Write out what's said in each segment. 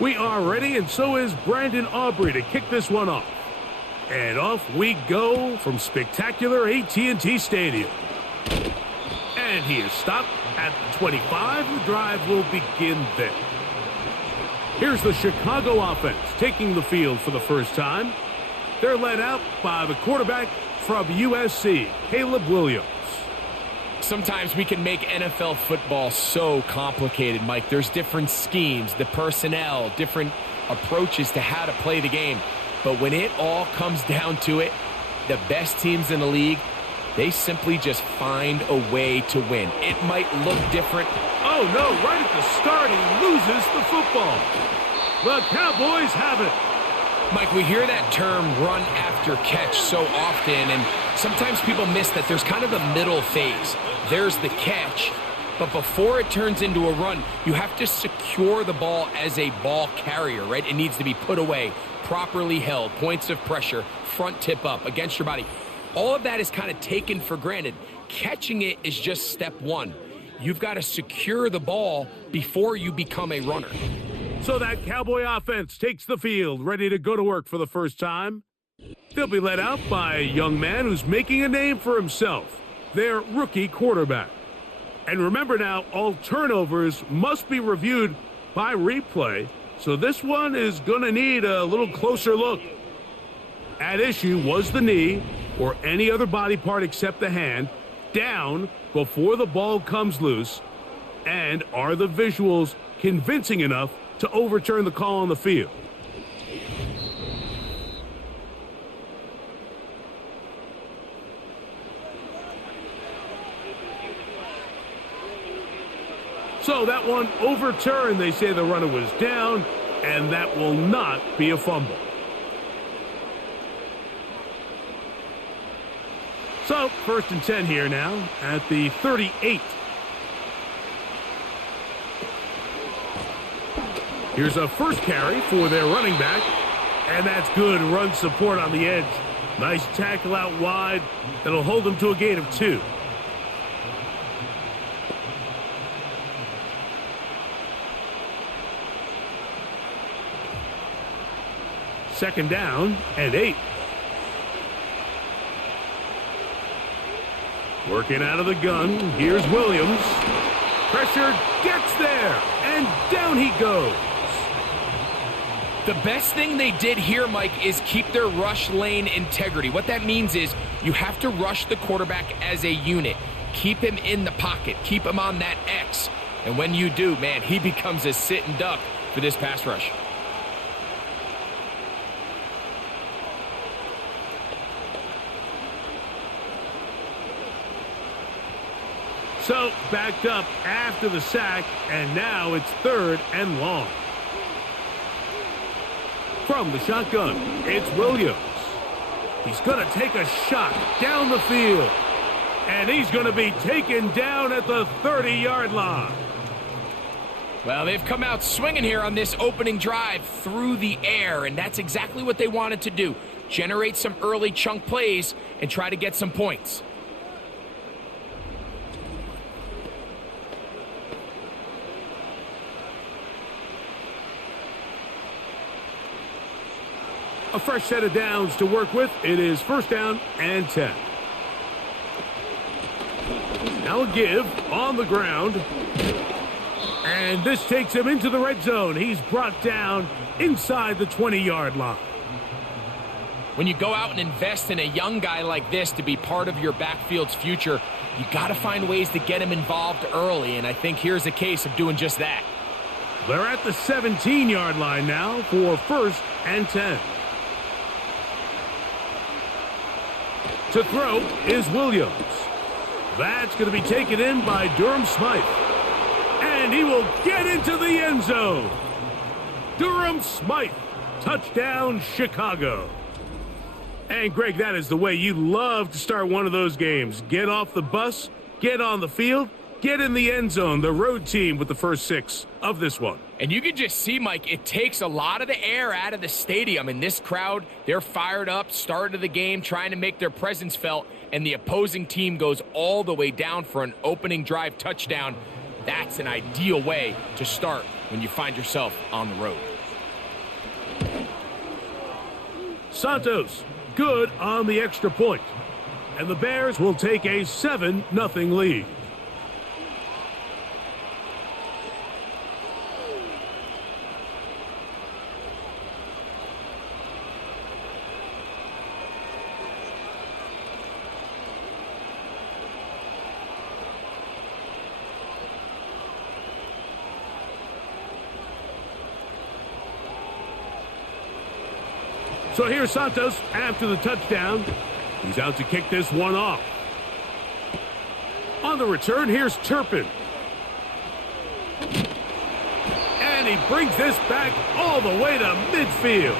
We are ready, and so is Brandon Aubrey to kick this one off. And off we go from spectacular AT&T Stadium. And he is stopped at the 25. The drive will begin there. Here's the Chicago offense taking the field for the first time. They're led out by the quarterback from USC, Caleb Williams. Sometimes we can make NFL football so complicated, Mike. There's different schemes, the personnel, different approaches to how to play the game. But when it all comes down to it, the best teams in the league, they simply just find a way to win. It might look different. Oh, no, right at the start, he loses the football. The Cowboys have it. Mike, we hear that term run after catch so often, and sometimes people miss that there's kind of a middle phase. There's the catch, but before it turns into a run, you have to secure the ball as a ball carrier, right? It needs to be put away, properly held, points of pressure, front tip up against your body. All of that is kind of taken for granted. Catching it is just step one. You've got to secure the ball before you become a runner. So that Cowboy offense takes the field, ready to go to work for the first time. They'll be led out by a young man who's making a name for himself, their rookie quarterback. And remember now, all turnovers must be reviewed by replay, so this one is going to need a little closer look. At issue was the knee, or any other body part except the hand, down before the ball comes loose, and are the visuals convincing enough to overturn the call on the field? So that one overturned. They say the runner was down, and that will not be a fumble. So, 1st and 10 here now at the 38. Here's a first carry for their running back, and that's good run support on the edge. Nice tackle out wide. That'll hold them to a gain of 2. Second down and 8. Working out of the gun, here's Williams. Pressure gets there, and down he goes. The best thing they did here, Mike, is keep their rush lane integrity. What that means is you have to rush the quarterback as a unit. Keep him in the pocket. Keep him on that X. And when you do, man, he becomes a sitting duck for this pass rush. So, backed up after the sack, and now it's 3rd and long. From the shotgun, it's Williams. He's going to take a shot down the field, and he's going to be taken down at the 30-yard line. Well, they've come out swinging here on this opening drive through the air, and that's exactly what they wanted to do. Generate some early chunk plays and try to get some points. A fresh set of downs to work with. It is 1st down and 10. Now a give on the ground. And this takes him into the red zone. He's brought down inside the 20-yard line. When you go out and invest in a young guy like this to be part of your backfield's future, you got to find ways to get him involved early, and I think here's a case of doing just that. They're at the 17-yard line now for 1st and 10. To throw is Williams. That's going to be taken in by Durham Smythe. And he will get into the end zone. Durham Smythe, touchdown Chicago. And Greg, that is the way you love to start one of those games. Get off the bus, get on the field, get in the end zone. The road team with the first 6 of this one. And you can just see, Mike, it takes a lot of the air out of the stadium. And this crowd, they're fired up, start of the game, trying to make their presence felt. And the opposing team goes all the way down for an opening drive touchdown. That's an ideal way to start when you find yourself on the road. Santos, good on the extra point. And the Bears will take a 7-0 lead. So here's Santos after the touchdown. He's out to kick this one off. On the return, here's Turpin. And he brings this back all the way to midfield.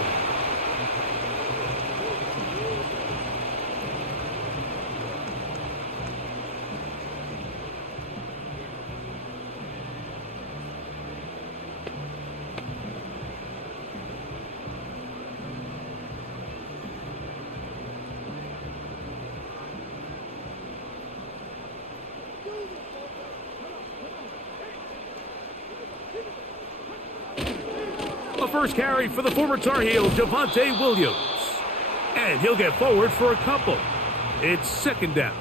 A first carry for the former Tar Heel, Javonte Williams. And he'll get forward for a couple. It's second down.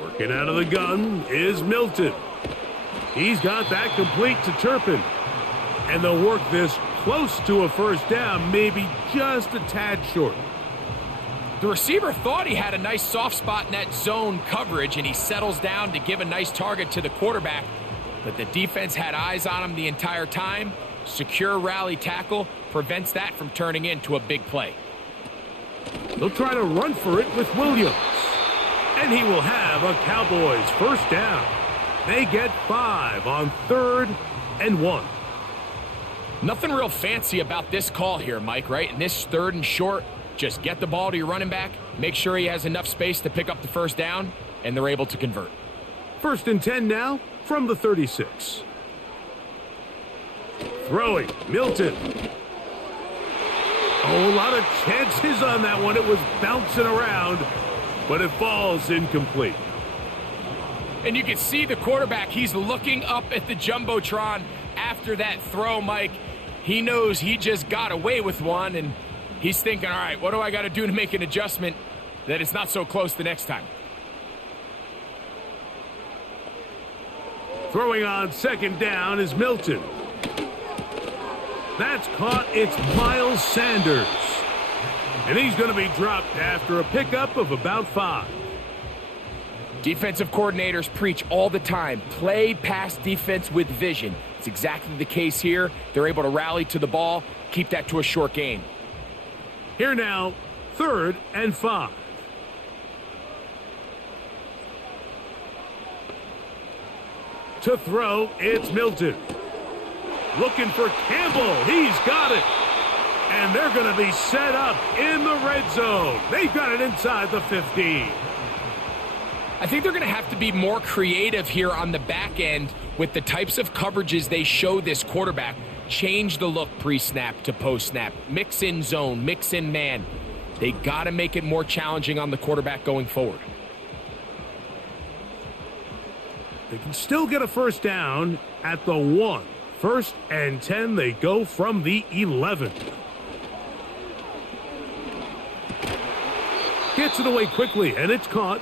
Working out of the gun is Milton. He's got that complete to Turpin. And they'll work this close to a first down, maybe just a tad short. The receiver thought he had a nice soft spot in that zone coverage, and he settles down to give a nice target to the quarterback. But the defense had eyes on him the entire time. Secure rally tackle prevents that from turning into a big play. They'll try to run for it with Williams. And he will have a Cowboys first down. They get 5 on 3rd and 1. Nothing real fancy about this call here, Mike, right? In this 3rd and short, just get the ball to your running back, make sure he has enough space to pick up the first down, and they're able to convert. 1st and 10 now from the 36. Throwing, Milton. Oh, a lot of chances on that one. It was bouncing around, but it falls incomplete. And you can see the quarterback, he's looking up at the Jumbotron after that throw, Mike. He knows he just got away with one, and he's thinking, all right, what do I got to do to make an adjustment that it's not so close the next time? Throwing on 2nd down is Milton. That's caught. It's Miles Sanders. And he's going to be dropped after a pickup of about 5. Defensive coordinators preach all the time, play pass defense with vision. It's exactly the case here. They're able to rally to the ball, keep that to a short gain. Here now, 3rd and 5. To throw, it's Milton. Looking for Campbell. He's got it. And they're going to be set up in the red zone. They've got it inside the 15. I think they're going to have to be more creative here on the back end with the types of coverages they show this quarterback. Change the look pre-snap to post-snap. Mix in zone, mix in man. They got to make it more challenging on the quarterback going forward. They can still get a first down at the 1. 1st and 10, they go from the 11. Gets it away quickly, and it's caught.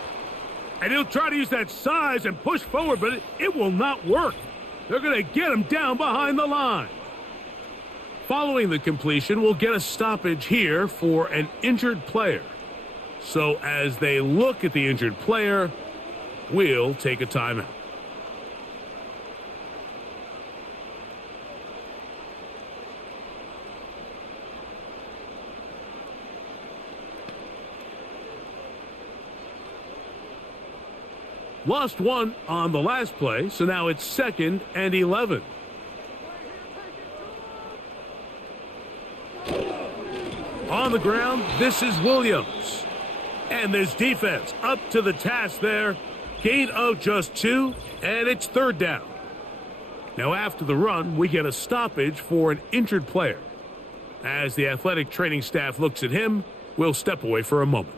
And he'll try to use that size and push forward, but it will not work. They're going to get him down behind the line. Following the completion, we'll get a stoppage here for an injured player. So as they look at the injured player, we'll take a timeout. Lost 1 on the last play, so now it's 2nd and 11. On the ground, this is Williams. And this defense up to the task there. Gain of just 2, and it's 3rd down. Now after the run, we get a stoppage for an injured player. As the athletic training staff looks at him, we'll step away for a moment.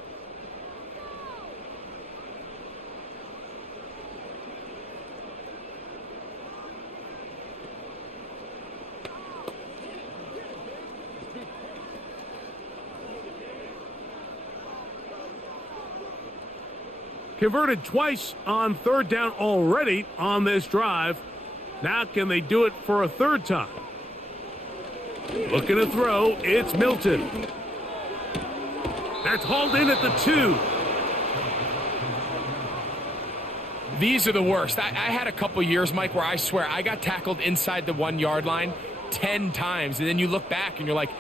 Converted twice on third down already on this drive. Now can they do it for a third time? Looking to throw, it's Milton. That's hauled in at the 2. These are the worst. I had a couple years, Mike, where I swear I got tackled inside the 1-yard line 10 times. And then you look back and you're like,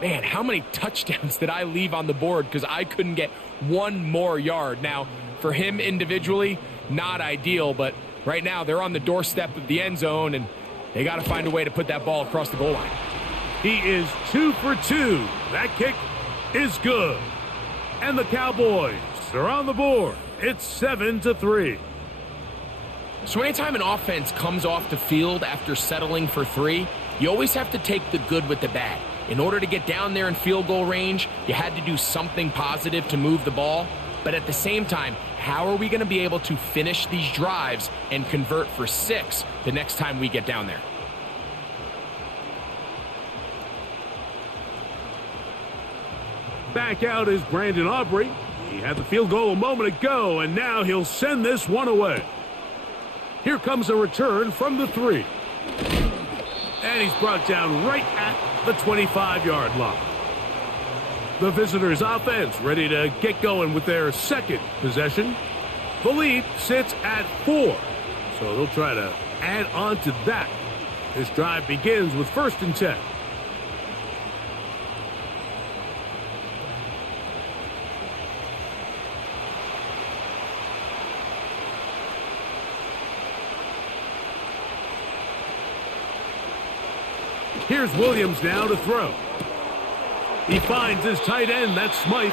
man, how many touchdowns did I leave on the board because I couldn't get one more yard? Now, for him individually, not ideal, but right now they're on the doorstep of the end zone, and they got to find a way to put that ball across the goal line. He is 2 for 2. That kick is good. And the Cowboys are on the board. It's 7-3. So anytime an offense comes off the field after settling for 3, you always have to take the good with the bad. In order to get down there in field goal range, you had to do something positive to move the ball. But at the same time, how are we going to be able to finish these drives and convert for 6 the next time we get down there? Back out is Brandon Aubrey. He had the field goal a moment ago, and now he'll send this one away. Here comes a return from the 3. And he's brought down right at the 25-yard line. The visitors' offense ready to get going with their second possession. The lead sits at 4, so they'll try to add on to that. This drive begins with 1st and 10. Here's Williams now to throw. He finds his tight end, that's Smythe.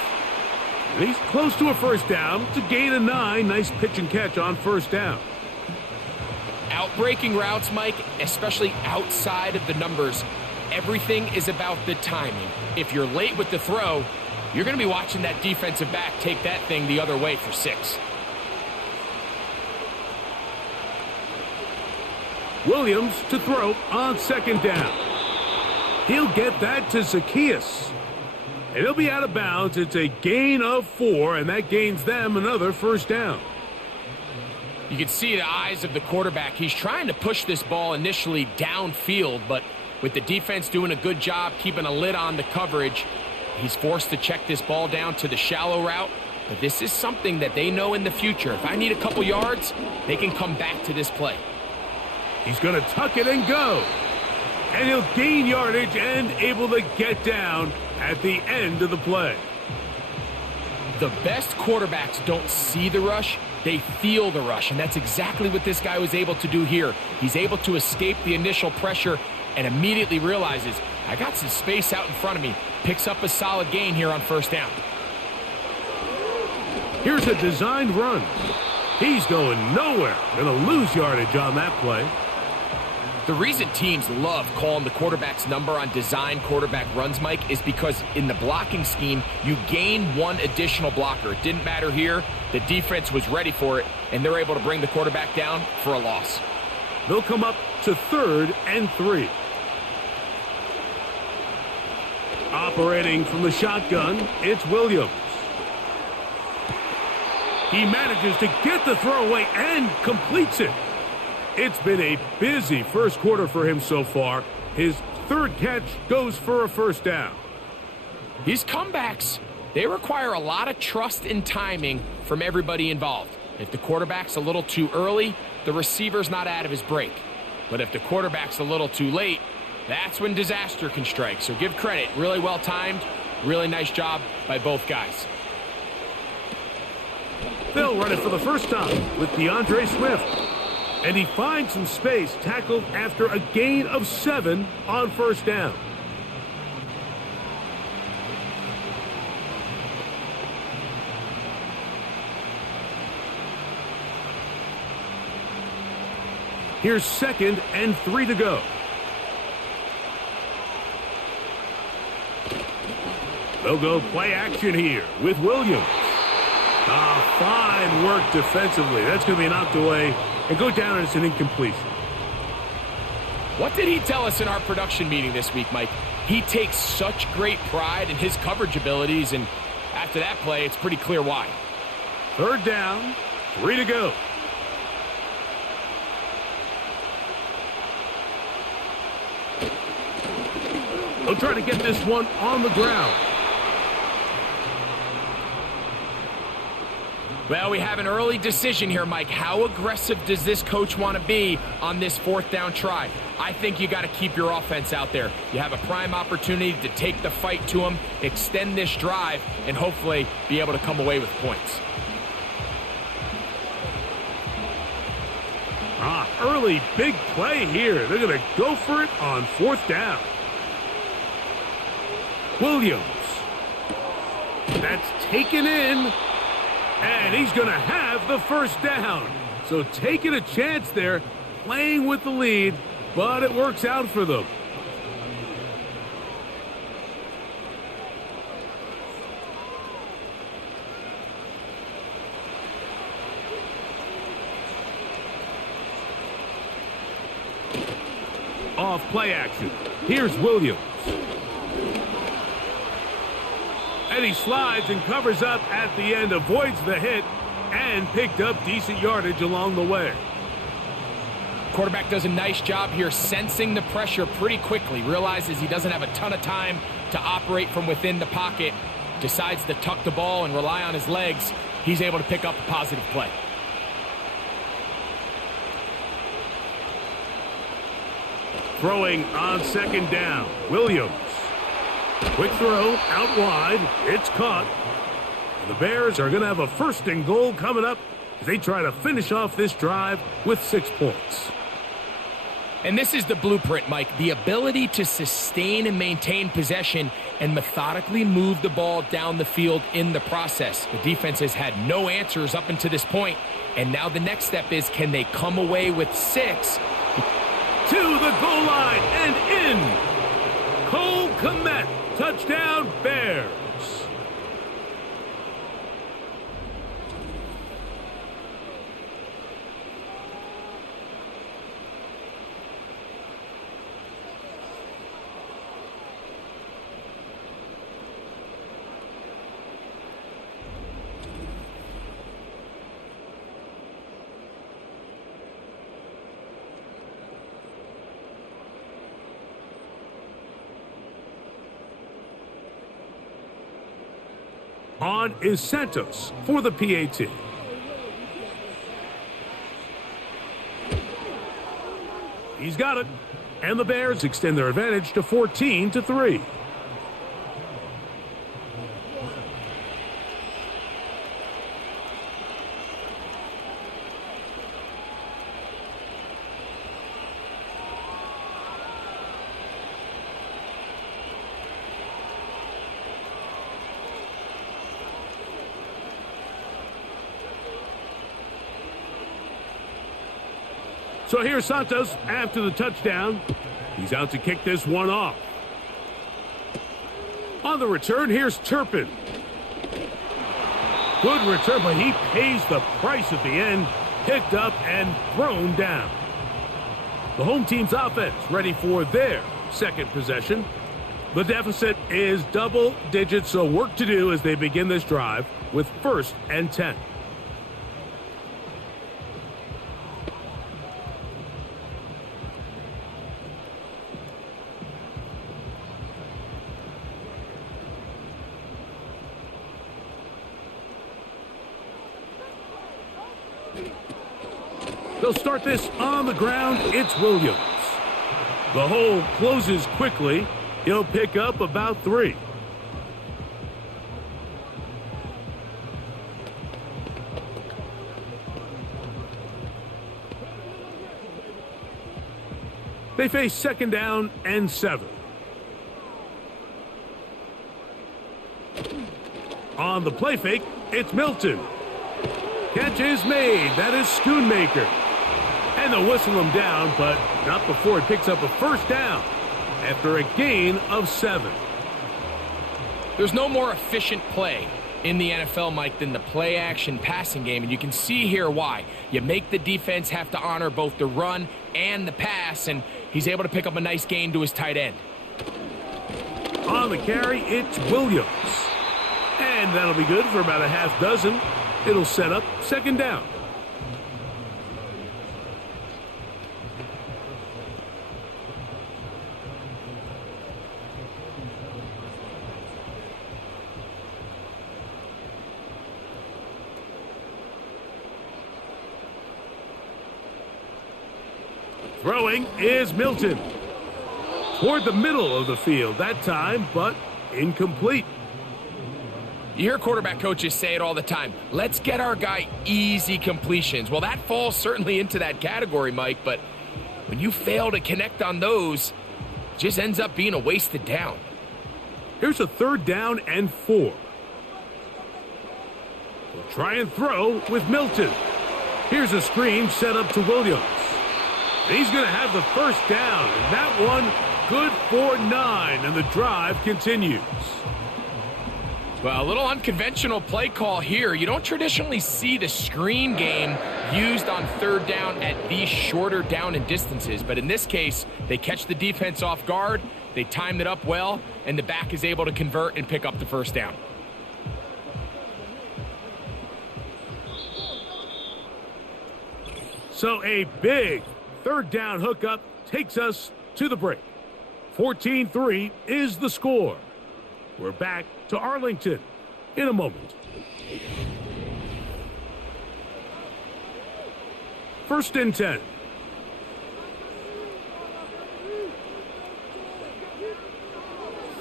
And he's close to a first down to gain a 9. Nice pitch and catch on first down. Outbreaking routes, Mike, especially outside of the numbers, everything is about the timing. If you're late with the throw, you're going to be watching that defensive back take that thing the other way for 6. Williams to throw on 2nd down. He'll get that to Zacchaeus. And he'll be out of bounds. It's a gain of 4, and that gains them another first down. You can see the eyes of the quarterback. He's trying to push this ball initially downfield, but with the defense doing a good job keeping a lid on the coverage, he's forced to check this ball down to the shallow route. But this is something that they know in the future. If I need a couple yards, they can come back to this play. He's going to tuck it and go. And he'll gain yardage and able to get down at the end of the play. The best quarterbacks don't see the rush, they feel the rush, and that's exactly what this guy was able to do here. He's able to escape the initial pressure and immediately realizes, I got some space out in front of me. Picks up a solid gain here on first down. Here's a designed run. He's going nowhere. Going to lose yardage on that play. The reason teams love calling the quarterback's number on design quarterback runs, Mike, is because in the blocking scheme, you gain one additional blocker. It didn't matter here. The defense was ready for it, and they're able to bring the quarterback down for a loss. They'll come up to 3rd and 3. Operating from the shotgun, it's Williams. He manages to get the throwaway and completes it. It's been a busy first quarter for him so far. His 3rd catch goes for a first down. These comebacks, they require a lot of trust and timing from everybody involved. If the quarterback's a little too early, the receiver's not out of his break. But if the quarterback's a little too late, that's when disaster can strike. So give credit, really well timed, really nice job by both guys. They'll run it for the first time with DeAndre Swift. And he finds some space, tackled after a gain of 7 on first down. Here's 2nd and 3 to go. They'll go play action here with Williams. Fine work defensively. That's going to be knocked away and go down as an incompletion. What did he tell us in our production meeting this week, Mike? He takes such great pride in his coverage abilities, and after that play, it's pretty clear why. Third down, 3 to go. They'll try to get this one on the ground. Well, we have an early decision here, Mike. How aggressive does this coach want to be on this fourth down try? I think you got to keep your offense out there. You have a prime opportunity to take the fight to them, extend this drive, and hopefully be able to come away with points. Early big play here. They're going to go for it on fourth down. Williams. That's taken in. And he's going to have the first down. So taking a chance there, playing with the lead, but it works out for them. Off play action. Here's Williams. And he slides and covers up at the end, avoids the hit, and picked up decent yardage along the way. Quarterback does a nice job here sensing the pressure pretty quickly. Realizes he doesn't have a ton of time to operate from within the pocket. Decides to tuck the ball and rely on his legs. He's able to pick up a positive play. Throwing on second down. Williams. Quick throw out wide. It's caught. The Bears are going to have a first and goal coming up as they try to finish off this drive with 6 points. And this is the blueprint, Mike. The ability to sustain and maintain possession and methodically move the ball down the field in the process. The defense has had no answers up until this point, and now the next step is, can they come away with 6? To the goal line and in. Cole Kmet. Touchdown, Bears. On is Santos for the PAT. He's got it. And the Bears extend their advantage to 14-3. So here's Santos after the touchdown. He's out to kick this one off. On the return, here's Turpin. Good return, but he pays the price at the end. Picked up and thrown down. The home team's offense ready for their second possession. The deficit is double digits, so work to do as they begin this drive with 1st and 10. They'll start this on the ground. It's Williams. The hole closes quickly. He'll pick up about 3. They face 2nd down and 7. On the play fake, it's Milton. Catch is made. That is Schoonmaker. And they'll whistle him down, but not before he picks up a 1st down after a gain of 7. There's no more efficient play in the NFL, Mike, than the play-action passing game, and you can see here why. You make the defense have to honor both the run and the pass, and he's able to pick up a nice gain to his tight end. On the carry, it's Williams. And that'll be good for about a half dozen. It'll set up second down. Throwing is Milton. Toward the middle of the field that time, but incomplete. You hear quarterback coaches say it all the time. Let's get our guy easy completions. Well, that falls certainly into that category, Mike, but when you fail to connect on those, it just ends up being a wasted down. Here's a third down and 4. We'll try and throw with Milton. Here's a screen set up to Williams. He's going to have the first down, and that one good for 9, and the drive continues. Well, a little unconventional play call here. You don't traditionally see the screen game used on third down at these shorter down and distances, but in this case, they catch the defense off guard, they timed it up well, and the back is able to convert and pick up the first down. So a big third down hookup takes us to the break. 14-3 is the score. We're back to Arlington in a moment. First and 10.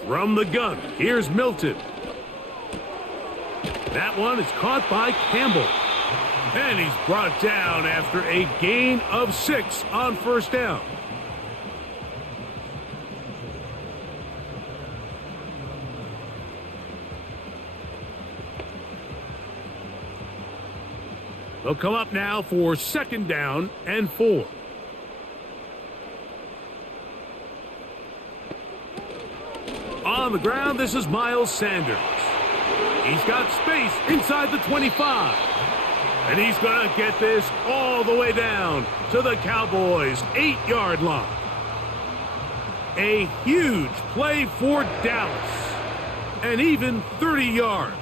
From the gun, here's Milton. That one is caught by Campbell. And he's brought down after a gain of 6 on first down. They'll come up now for second down and 4. On the ground, this is Miles Sanders. He's got space inside the 25. And he's going to get this all the way down to the Cowboys' 8-yard line. A huge play for Dallas. And even 30 yards.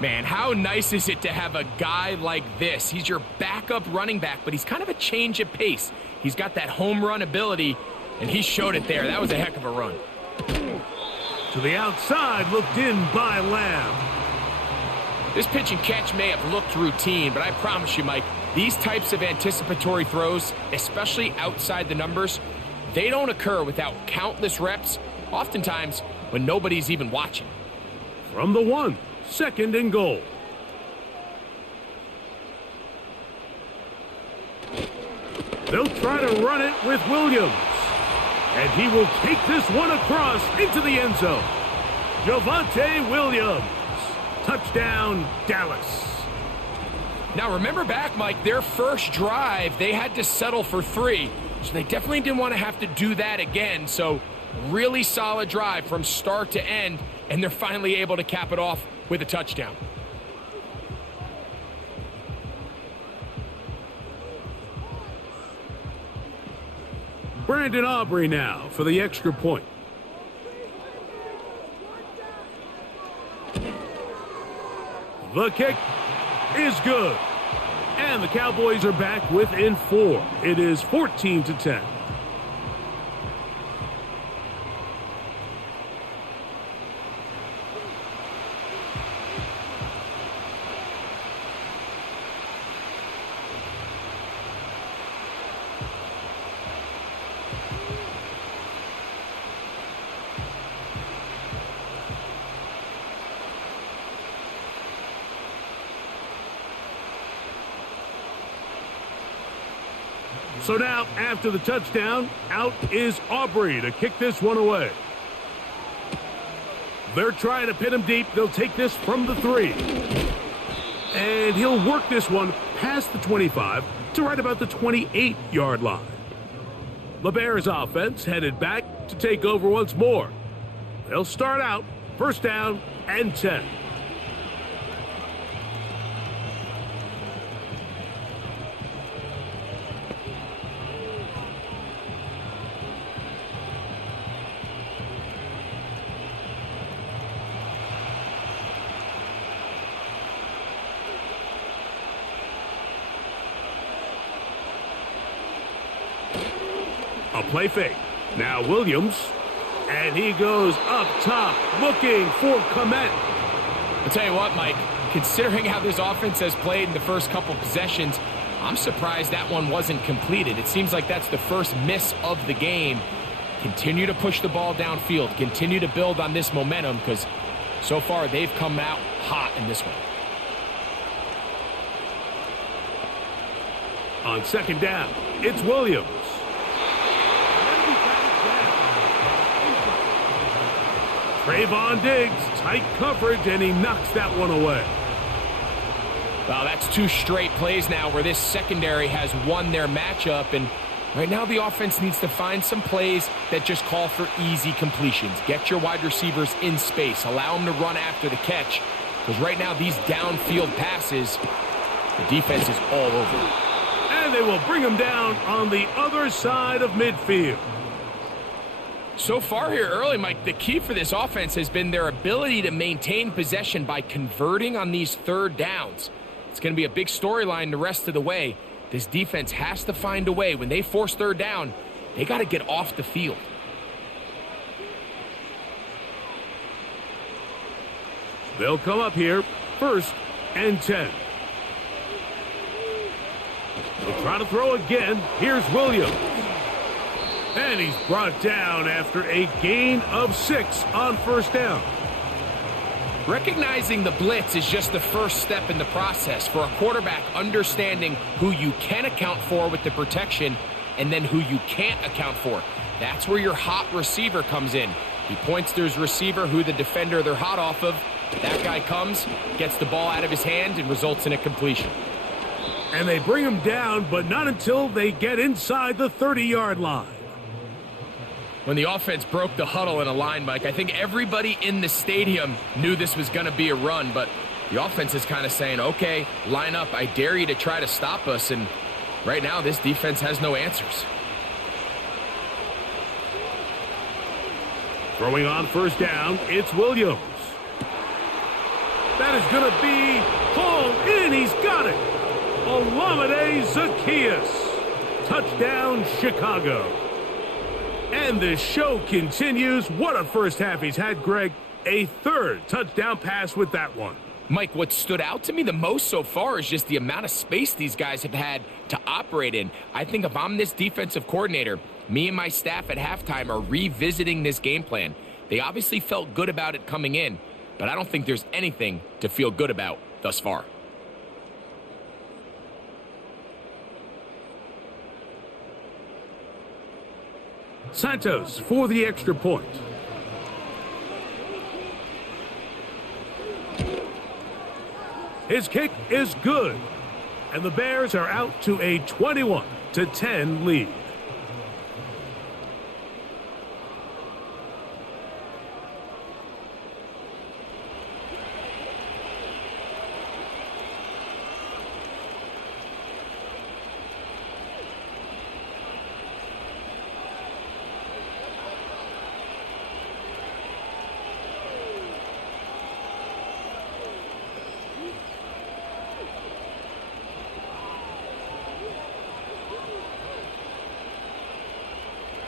Man, how nice is it to have a guy like this? He's your backup running back, but he's kind of a change of pace. He's got that home run ability, and he showed it there. That was a heck of a run. To the outside, looked in by Lamb. This pitch and catch may have looked routine, but I promise you, Mike, these types of anticipatory throws, especially outside the numbers, they don't occur without countless reps, oftentimes when nobody's even watching. From the 1, second and goal. They'll try to run it with Williams. And he will take this one across into the end zone. Javonte Williams. Touchdown, Dallas. Now, remember back, Mike, their first drive, they had to settle for 3. So they definitely didn't want to have to do that again. So really solid drive from start to end, and they're finally able to cap it off with a touchdown. Brandon Aubrey now for the extra point. The kick is good. And the Cowboys are back within 4. It is 14-10. So now, after the touchdown, out is Aubrey to kick this one away. They're trying to pin him deep. They'll take this from the 3. And he'll work this one past the 25 to right about the 28-yard line. The Bears offense headed back to take over once more. They'll start out First down and 10. A play fake. Now Williams. And he goes up top looking for Komet. I'll tell you what, Mike, considering how this offense has played in the first couple possessions, I'm surprised that one wasn't completed. It seems like that's the first miss of the game. Continue to push the ball downfield. Continue to build on this momentum because so far they've come out hot in this one. On second down, it's Williams. Trayvon Diggs, tight coverage, and he knocks that one away. Well, that's 2 straight plays now where this secondary has won their matchup, and right now the offense needs to find some plays that just call for easy completions. Get your wide receivers in space. Allow them to run after the catch, because right now these downfield passes, the defense is all over. And they will bring him down on the other side of midfield. So far here early, Mike, the key for this offense has been their ability to maintain possession by converting on these third downs. It's going to be a big storyline the rest of the way. This defense has to find a way. When they force third down, they got to get off the field. They'll come up here, first and 10. They'll try to throw again. Here's Williams. And he's brought down after a gain of 6 on first down. Recognizing the blitz is just the first step in the process for a quarterback, understanding who you can account for with the protection and then who you can't account for. That's where your hot receiver comes in. He points to his receiver, who the defender they're hot off of. That guy comes, gets the ball out of his hand, and results in a completion. And they bring him down, but not until they get inside the 30-yard line. When the offense broke the huddle in a line, Mike, I think everybody in the stadium knew this was going to be a run, but the offense is kind of saying, okay, line up. I dare you to try to stop us, and right now this defense has no answers. Throwing on first down, it's Williams. That is going to be pulled in. He's got it. Olamide Zaccheaus. Touchdown, Chicago. And the show continues. What a first half he's had, Greg. A third touchdown pass with that one. Mike, what stood out to me the most so far is just the amount of space these guys have had to operate in. I think if I'm this defensive coordinator, me and my staff at halftime are revisiting this game plan. They obviously felt good about it coming in, but I don't think there's anything to feel good about thus far. Santos for the extra point. His kick is good. And the Bears are out to a 21-10 lead.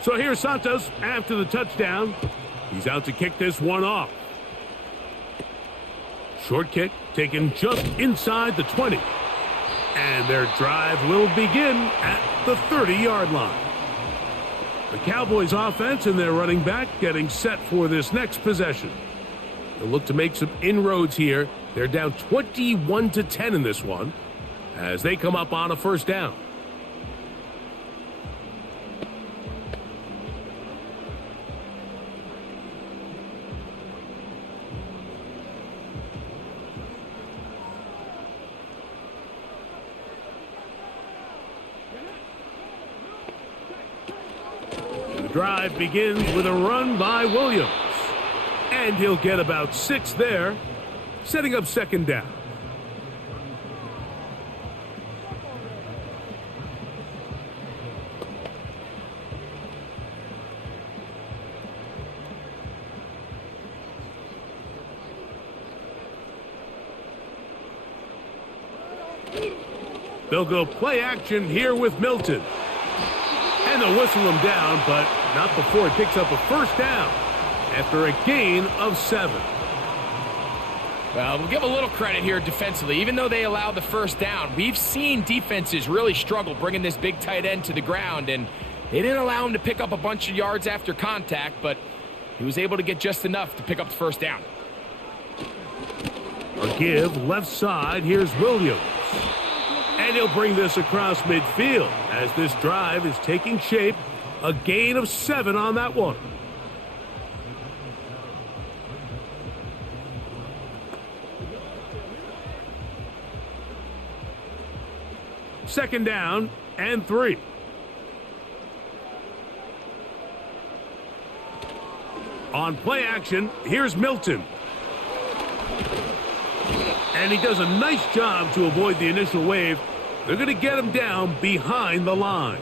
So here's Santos after the touchdown. He's out to kick this one off. Short kick taken just inside the 20. And their drive will begin at the 30-yard line. The Cowboys offense and their running back getting set for this next possession. They'll look to make some inroads here. They're down 21-10 in this one as they come up on a first down. Drive begins with a run by Williams. And he'll get about 6 there, setting up second down. They'll go play action here with Milton. And they'll whistle him down, but not before he picks up a first down after a gain of 7. Well, we'll give a little credit here defensively. Even though they allowed the first down, we've seen defenses really struggle bringing this big tight end to the ground, and they didn't allow him to pick up a bunch of yards after contact, but he was able to get just enough to pick up the first down. A give left side. Here's Williams. And he'll bring this across midfield as this drive is taking shape. A gain of 7 on that one. Second down and 3. On play action, here's Milton. And he does a nice job to avoid the initial wave. They're going to get him down behind the line.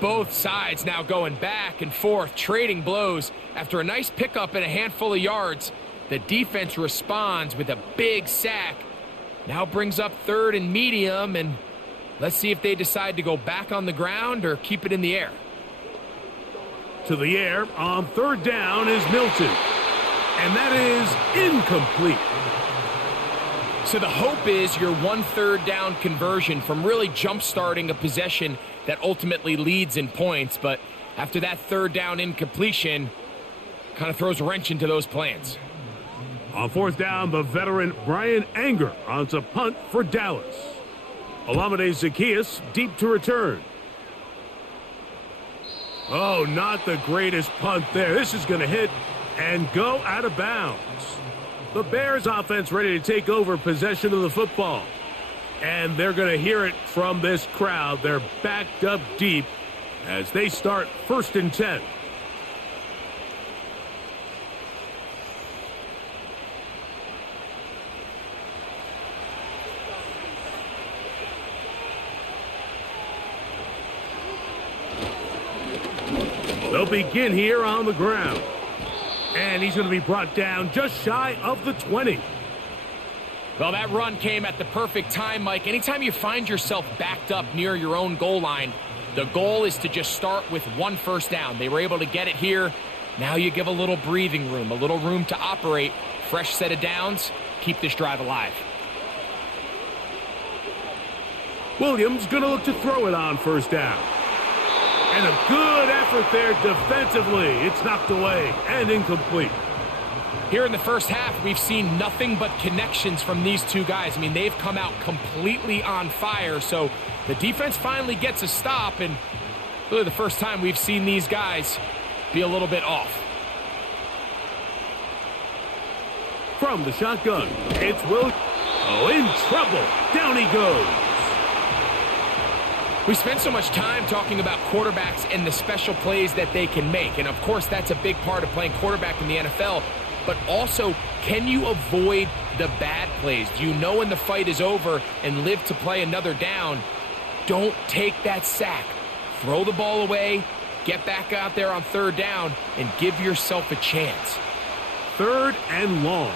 Both sides now going back and forth, trading blows. After a nice pickup and a handful of yards, the defense responds with a big sack. Now brings up 3rd and medium, and let's see if they decide to go back on the ground or keep it in the air. To the air on 3rd down is Milton. And that is incomplete. So the hope is your 1/3 down conversion from really jump-starting a possession that ultimately leads in points. But after that 3rd down incompletion, kind of throws a wrench into those plans. On 4th down, the veteran Brian Anger on to punt for Dallas. Olamide Zaccheaus deep to return. Oh, not the greatest punt there. This is going to hit and go out of bounds. The Bears offense ready to take over possession of the football. And they're going to hear it from this crowd. They're backed up deep as they start 1st and 10. They'll begin here on the ground. And he's going to be brought down just shy of the 20. Well, that run came at the perfect time, Mike. Anytime you find yourself backed up near your own goal line, the goal is to just start with 1 first down. They were able to get it here. Now you give a little breathing room, a little room to operate. Fresh set of downs. Keep this drive alive. Williams going to look to throw it on 1st down. And a good effort there defensively. It's knocked away and incomplete. Here in the first half, we've seen nothing but connections from these two guys. I mean, they've come out completely on fire. So the defense finally gets a stop, and really the first time we've seen these guys be a little bit off. From the shotgun, it's Will. Oh, in trouble. Down he goes. We spend so much time talking about quarterbacks and the special plays that they can make. And, of course, that's a big part of playing quarterback in the NFL. But also, can you avoid the bad plays? Do you know when the fight is over and live to play another down? Don't take that sack. Throw the ball away, get back out there on 3rd down, and give yourself a chance. 3rd and long.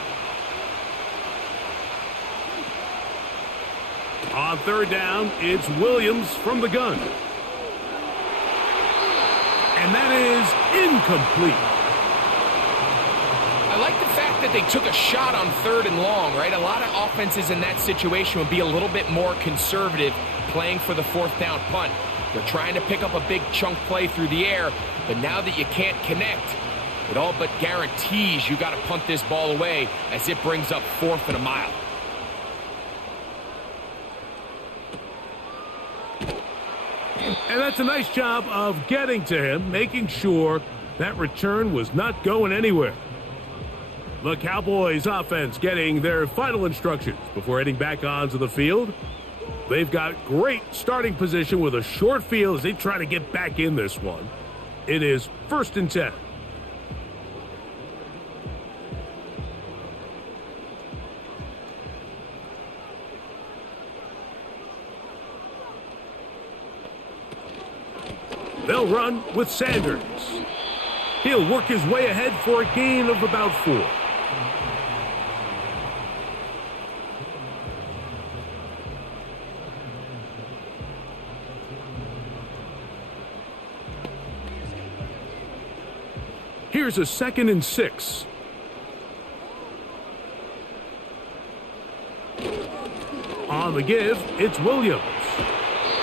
On 3rd down, it's Williams from the gun. And that is incomplete. I like the fact that they took a shot on 3rd and long, right? A lot of offenses in that situation would be a little bit more conservative playing for the 4th down punt. They're trying to pick up a big chunk play through the air, but now that you can't connect, it all but guarantees you got to punt this ball away as it brings up 4th and a mile. And that's a nice job of getting to him, making sure that return was not going anywhere. The Cowboys offense getting their final instructions before heading back onto the field. They've got great starting position with a short field as they try to get back in this one. It is 1st and 10. run with Sanders. He'll work his way ahead for a gain of about 4. Here's a 2nd and 6. On the give, it's Williams.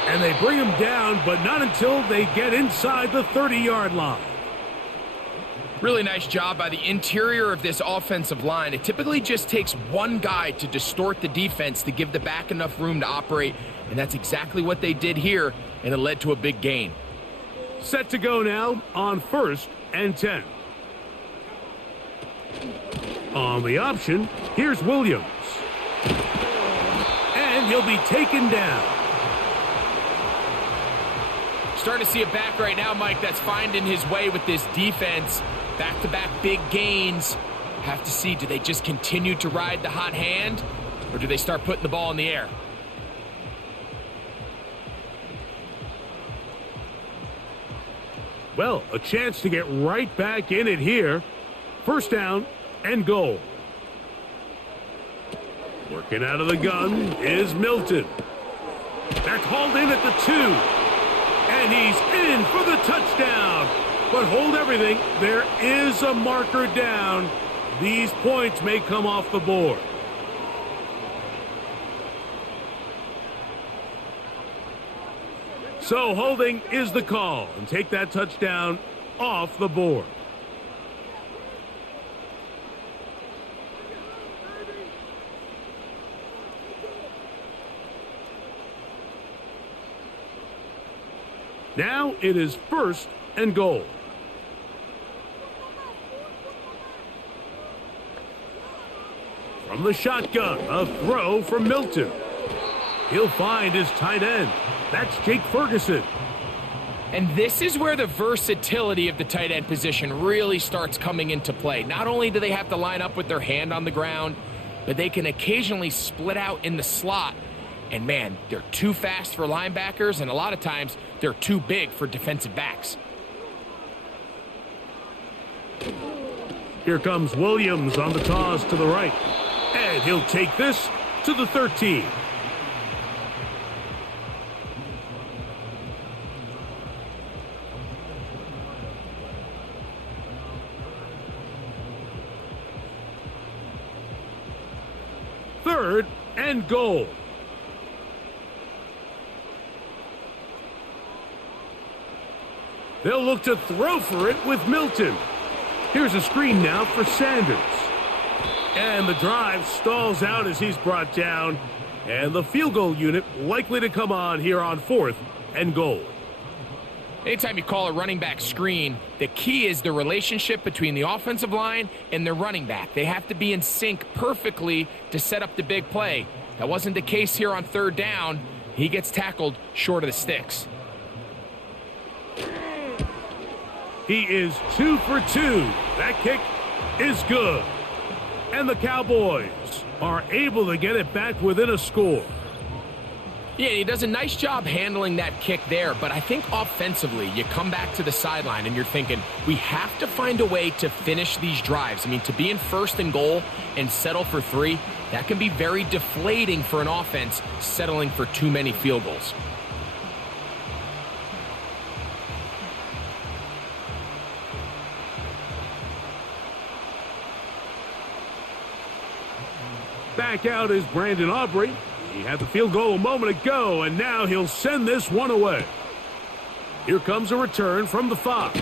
And they bring him down, but not until they get inside the 30-yard line. Really nice job by the interior of this offensive line. It typically just takes one guy to distort the defense to give the back enough room to operate, and that's exactly what they did here, and it led to a big gain. Set to go now on 1st and 10. On the option, here's Williams. And he'll be taken down. Starting to see a back right now, Mike, that's finding his way with this defense. Back-to-back big gains. Have to see, do they just continue to ride the hot hand, or do they start putting the ball in the air? Well, a chance to get right back in it here. 1st down and goal. Working out of the gun is Milton. That's hauled in at the 2. And he's in for the touchdown. But hold everything. There is a marker down. These points may come off the board. So holding is the call. And take that touchdown off the board. Now it is 1st and goal. From the shotgun, a throw from Milton. He'll find his tight end. That's Jake Ferguson. And this is where the versatility of the tight end position really starts coming into play. Not only do they have to line up with their hand on the ground, but they can occasionally split out in the slot. And man, they're too fast for linebackers, and a lot of times they're too big for defensive backs. Here comes Williams on the toss to the right. And he'll take this to the 13. Third and goal. They'll look to throw for it with Milton. Here's a screen now for Sanders. And the drive stalls out as he's brought down. And the field goal unit likely to come on here on 4th and goal. Anytime you call a running back screen, the key is the relationship between the offensive line and the running back. They have to be in sync perfectly to set up the big play. That wasn't the case here on 3rd down. He gets tackled short of the sticks. He is 2 for 2. That kick is good. And the Cowboys are able to get it back within a score. Yeah, he does a nice job handling that kick there, but I think offensively, you come back to the sideline and you're thinking, we have to find a way to finish these drives. I mean, to be in 1st and goal and settle for 3, that can be very deflating for an offense settling for too many field goals. Back out is Brandon Aubrey. He had the field goal a moment ago, and now he'll send this one away. Here comes a return from the 5.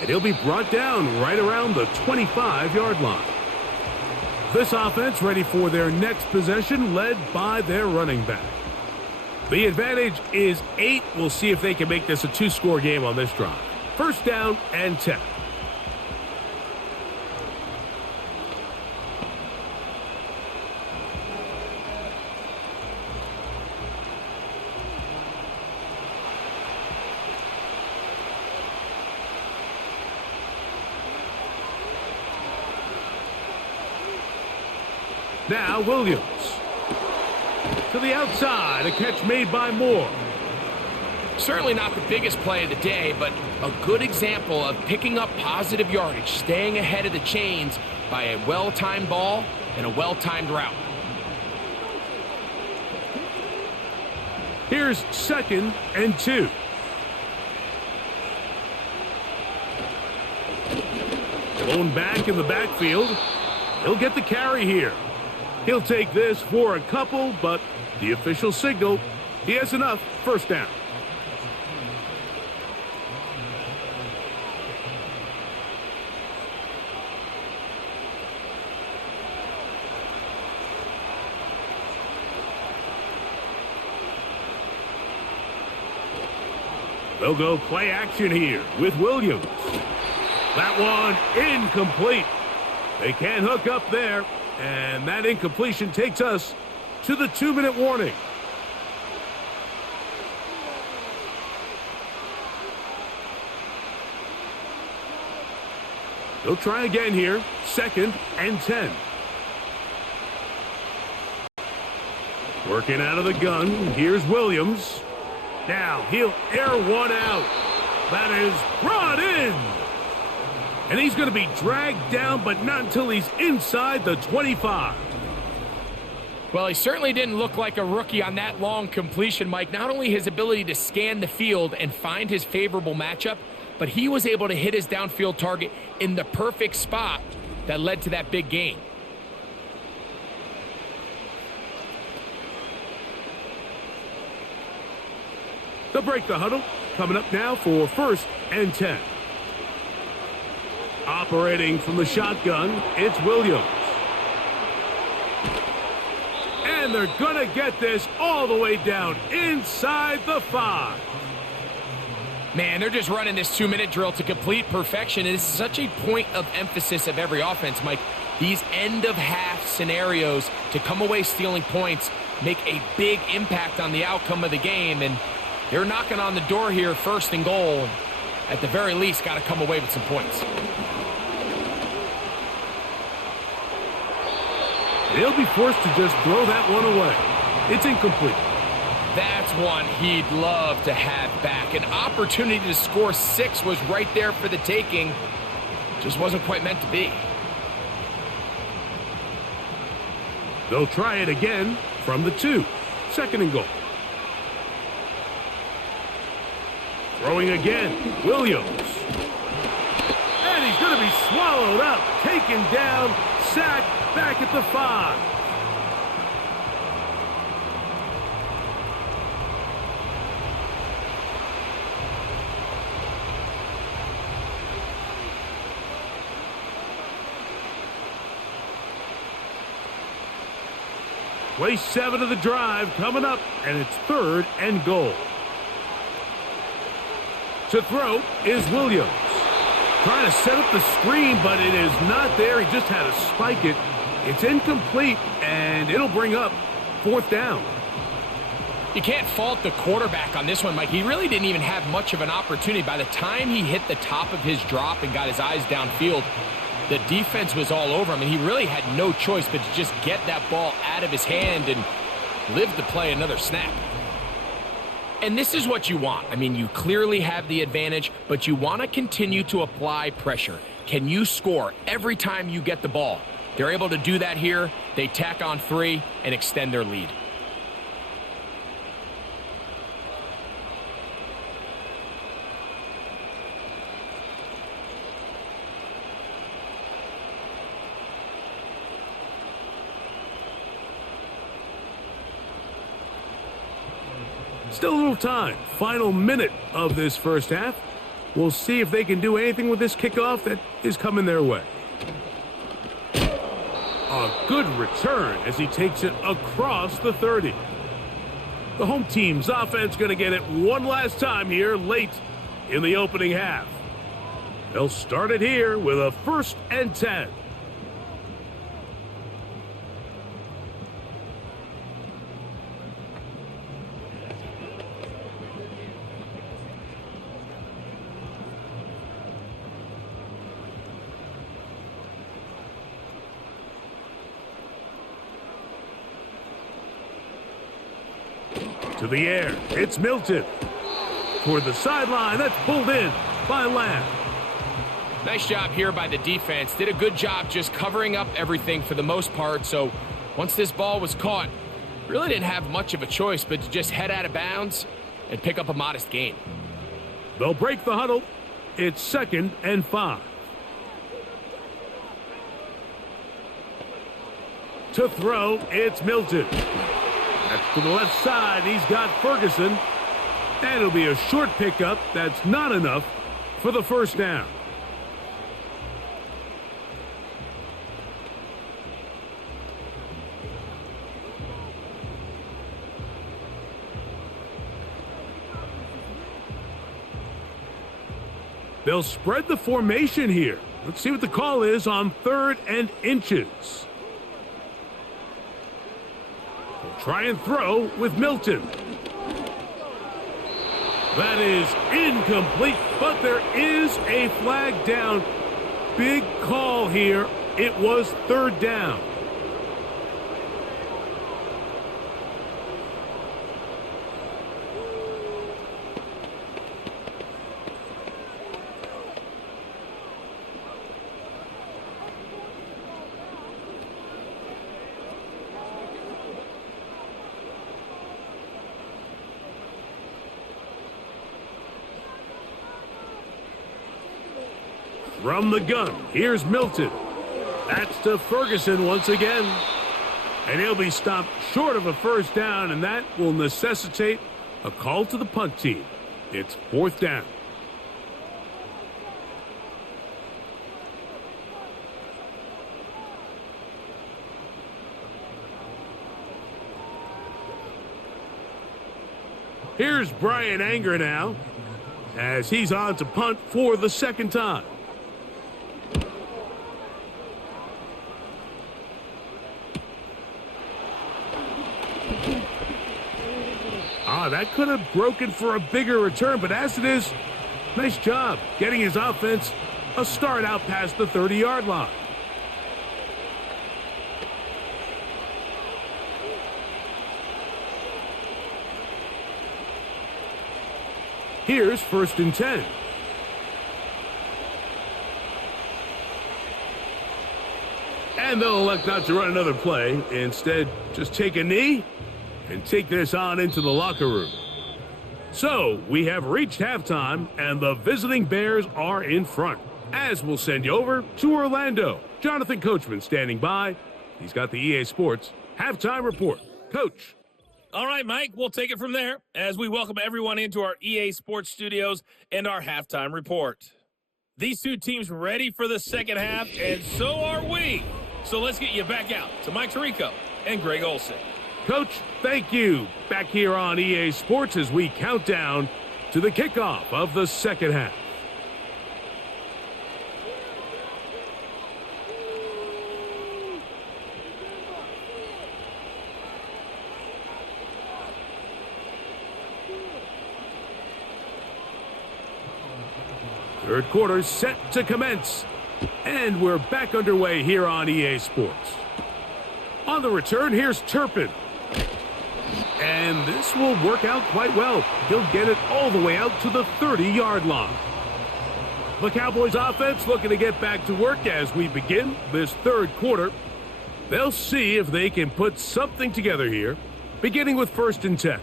And he'll be brought down right around the 25-yard line. This offense ready for their next possession, led by their running back. The advantage is 8. We'll see if they can make this a 2-score game on this drive. 1st down and 10. Now Williams. To the outside, a catch made by Moore. Certainly not the biggest play of the day, but a good example of picking up positive yardage, staying ahead of the chains by a well-timed ball and a well-timed route. Here's 2nd and 2. Going back in the backfield. He'll get the carry here. He'll take this for a couple, but the official signal, he has enough. First down. They'll go play action here with Williams. That one incomplete. They can't hook up there, and that incompletion takes us to the 2-minute warning. They'll try again here, 2nd and 10. Working out of the gun, here's Williams. Now he'll air one out. That is brought in. And he's going to be dragged down, but not until he's inside the 25. Well, he certainly didn't look like a rookie on that long completion, Mike. Not only his ability to scan the field and find his favorable matchup, but he was able to hit his downfield target in the perfect spot that led to that big gain. They'll break the huddle. Coming up now for 1st and 10. Operating from the shotgun, it's Williams. And they're going to get this all the way down inside the 5. Man, they're just running this 2-minute drill to complete perfection. And it's such a point of emphasis of every offense, Mike. These end-of-half scenarios to come away stealing points make a big impact on the outcome of the game. And they're knocking on the door here, 1st and goal. At the very least, got to come away with some points. They'll be forced to just throw that one away. It's incomplete. That's one he'd love to have back. An opportunity to score 6 was right there for the taking. Just wasn't quite meant to be. They'll try it again from the 2. 2nd and goal. Throwing again, Williams. And he's going to be swallowed up, taken down, sacked back at the 5. Play 7 of the drive coming up, and it's 3rd and goal. To throw is Williams. Trying to set up the screen, but it is not there. He just had to spike it. It's incomplete, and it'll bring up 4th down. You can't fault the quarterback on this one, Mike. He really didn't even have much of an opportunity. By the time he hit the top of his drop and got his eyes downfield, the defense was all over him, and he really had no choice but to just get that ball out of his hand and live to play another snap. And this is what you want. I mean, you clearly have the advantage, but you want to continue to apply pressure. Can you score every time you get the ball? They're able to do that here. They tack on 3 and extend their lead. Still a little time. Final minute of this first half. We'll see if they can do anything with this kickoff that is coming their way. A good return as he takes it across the 30. The home team's offense going to get it one last time here late in the opening half. They'll start it here with a 1st and 10. To the air, it's Milton. toward the sideline. That's pulled in by Lamb. Nice job here by the defense. Did a good job just covering up everything for the most part. So once this ball was caught, really didn't have much of a choice but to just head out of bounds and pick up a modest gain. They'll break the huddle. It's 2nd and 5. To throw, it's Milton. That's to the left side. He's got Ferguson. And it'll be a short pickup. That's not enough for the first down. They'll spread the formation here. Let's see what the call is on 3rd and inches. They'll try and throw with Milton. That is incomplete, but there is a flag down. Big call here. It was 3rd down. From the gun, here's Milton. That's to Ferguson once again. And he'll be stopped short of a first down, and that will necessitate a call to the punt team. It's 4th down. Here's Brian Anger now, as he's on to punt for the 2nd time. That could have broken for a bigger return, but as it is, nice job getting his offense a start out past the 30-yard line. Here's 1st and 10. And they'll elect not to run another play. Instead, just take a knee and take this on into the locker room. So, we have reached halftime, and the visiting Bears are in front. As we'll send you over to Orlando. Jonathan Coachman standing by. He's got the EA Sports halftime report. Coach. All right, Mike, we'll take it from there as we welcome everyone into our EA Sports studios and our halftime report. These two teams ready for the second half, and so are we. So let's get you back out to Mike Tirico and Greg Olson. Coach, thank you. Back here on EA Sports as we count down to the kickoff of the second half. Third quarter set to commence. And we're back underway here on EA Sports. On the return, here's Turpin. And this will work out quite well. He'll get it all the way out to the 30-yard line. The Cowboys offense looking to get back to work as we begin this third quarter. They'll see if they can put something together here, beginning with 1st and 10.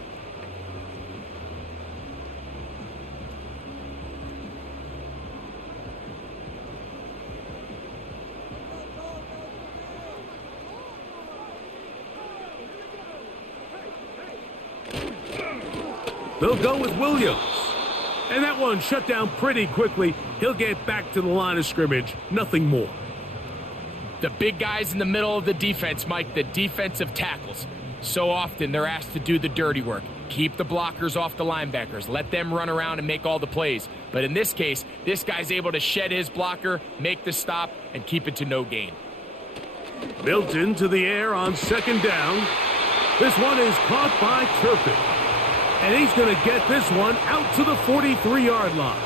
They'll go with Williams. And that one shut down pretty quickly. He'll get back to the line of scrimmage. Nothing more. The big guys in the middle of the defense, Mike, the defensive tackles. So often they're asked to do the dirty work. Keep the blockers off the linebackers. Let them run around and make all the plays. But in this case, this guy's able to shed his blocker, make the stop, and keep it to no gain. Milton to the air on 2nd down. This one is caught by Turpin. And he's going to get this one out to the 43-yard line.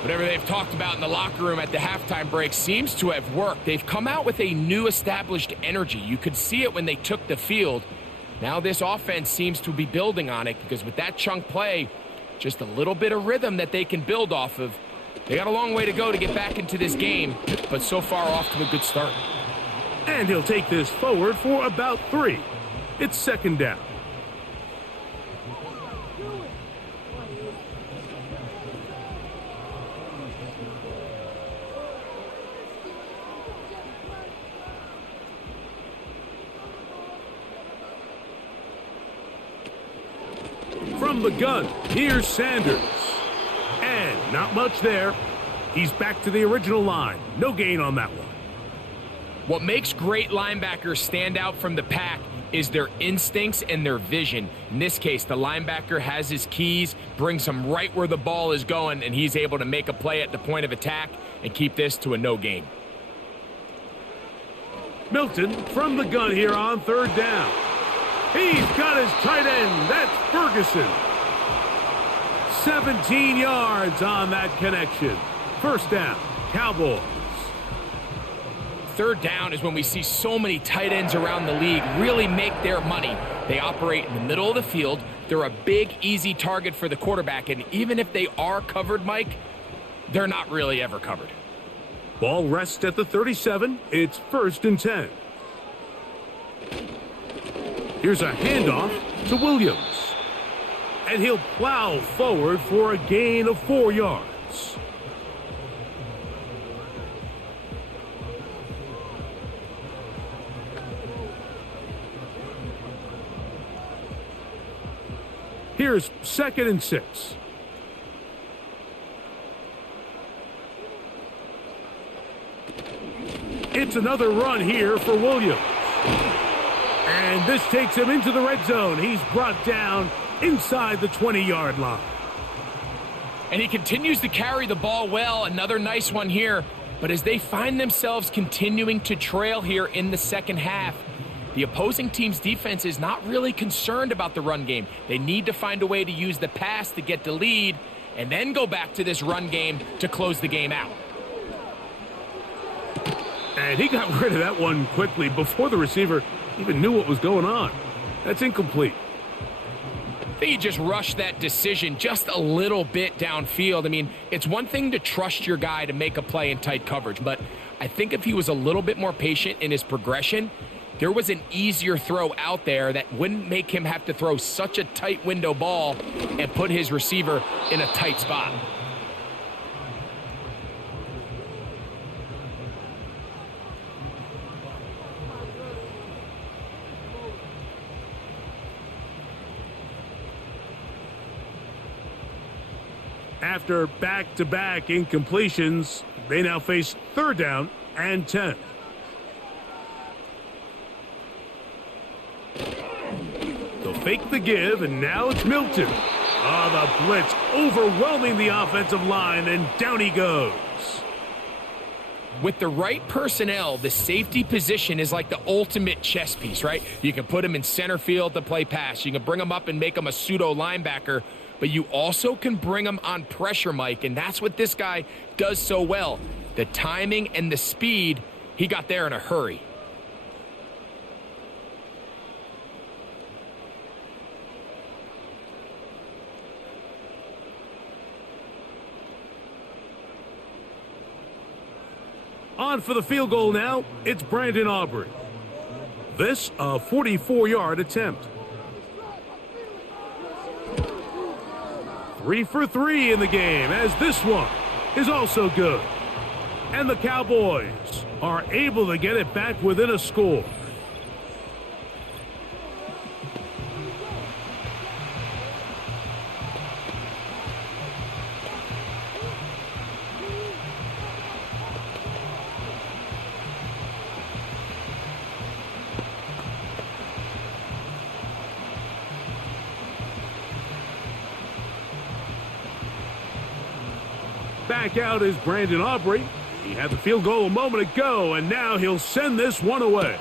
Whatever they've talked about in the locker room at the halftime break seems to have worked. They've come out with a new established energy. You could see it when they took the field. Now this offense seems to be building on it because with that chunk play, Just a little bit of rhythm that they can build off of. They got a long way to go to get back into this game, but so far off to a good start. And he'll take this forward for about 3. It's second down. From the gun, here's Sanders. And not much there. He's back to the original line. No gain on that one. What makes great linebackers stand out from the pack is their instincts and their vision. In this case, the linebacker has his keys, brings him right where the ball is going, and he's able to make a play at the point of attack and keep this to a no gain. Milton from the gun here on third down. He's got his tight end. That's Ferguson. 17 yards on that connection. First down, Cowboys. Third down is when we see so many tight ends around the league really make their money. They operate in the middle of the field. They're a big, easy target for the quarterback, and even if they are covered, Mike, they're not really ever covered. Ball rests at the 37. It's 1st and 10. Here's a handoff to Williams. And he'll plow forward for a gain of 4 yards. Here's 2nd and 6. It's another run here for Williams. And this takes him into the red zone. He's brought down inside the 20-yard line. And he continues to carry the ball well. Another nice one here. But as they find themselves continuing to trail here in the second half, the opposing team's defense is not really concerned about the run game. They need to find a way to use the pass to get the lead and then go back to this run game to close the game out. And he got rid of that one quickly before the receiver even knew what was going on. That's incomplete. I think he just rushed that decision just a little bit downfield. I mean, it's one thing to trust your guy to make a play in tight coverage, but I think if he was a little bit more patient in his progression, there was an easier throw out there that wouldn't make him have to throw such a tight window ball and put his receiver in a tight spot. After back-to-back incompletions, they now face 3rd down and 10. They'll fake the give, and now it's Milton. The blitz overwhelming the offensive line, and down he goes. With the right personnel, the safety position is like the ultimate chess piece, right? You can put him in center field to play pass. You can bring him up and make him a pseudo linebacker, but you also can bring him on pressure, Mike, and that's what this guy does so well. The timing and the speed, he got there in a hurry. On for the field goal now, it's Brandon Aubrey. This, a 44-yard attempt. 3 for 3 in the game, as this one is also good. And the Cowboys are able to get it back within a score. Back out is Brandon Aubrey. He had the field goal a moment ago, and now he'll send this one away.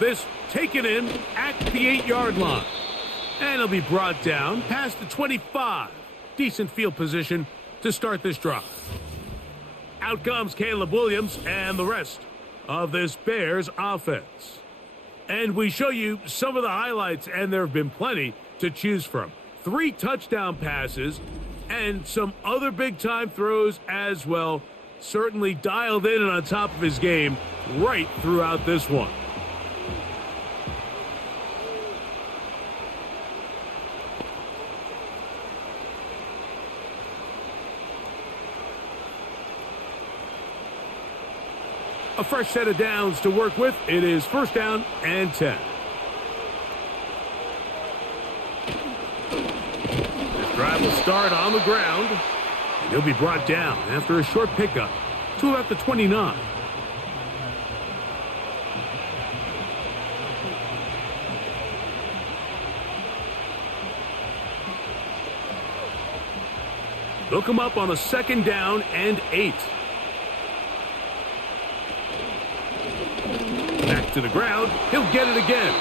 This taken in at the 8-yard line. And he'll be brought down past the 25. Decent field position to start this drive. Out comes Caleb Williams and the rest of this Bears offense. And we show you some of the highlights, and there have been plenty to choose from. 3 touchdown passes, and some other big-time throws as well. Certainly dialed in and on top of his game right throughout this one. A fresh set of downs to work with. It is 1st down and 10. This drive will start on the ground, and he'll be brought down after a short pickup to about the 29. They'll come up on a 2nd down and 8. Back to the ground. He'll get it again.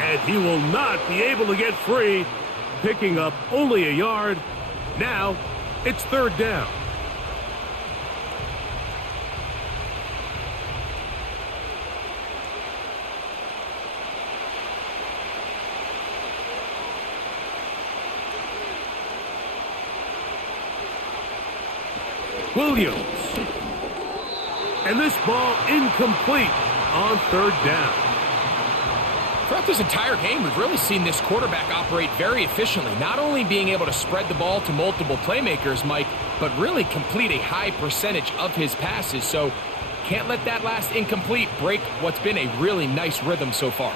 And he will not be able to get free, picking up only a yard. Now it's 3rd down. Williams. And this ball incomplete on 3rd down. Throughout this entire game, we've really seen this quarterback operate very efficiently, not only being able to spread the ball to multiple playmakers, Mike, but really complete a high percentage of his passes. So can't let that last incomplete break what's been a really nice rhythm so far.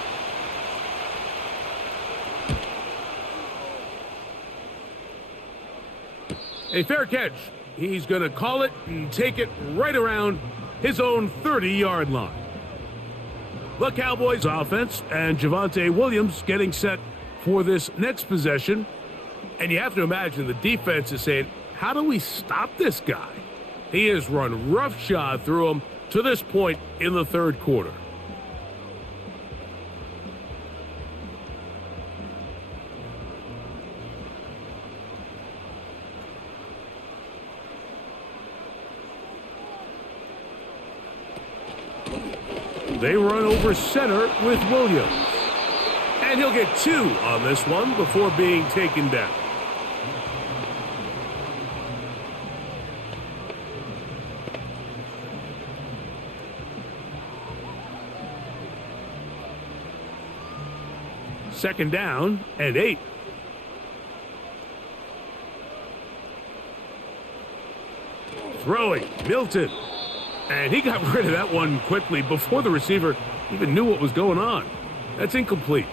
A fair catch. He's going to call it and take it right around his own 30-yard line. The Cowboys offense and Javonte Williams getting set for this next possession. And you have to imagine the defense is saying, how do we stop this guy? He has run roughshod through him to this point in the 3rd quarter. They run over center with Williams. And he'll get 2 on this one before being taken down. Second down and 8. Throwing, Milton. And he got rid of that one quickly before the receiver even knew what was going on. That's incomplete.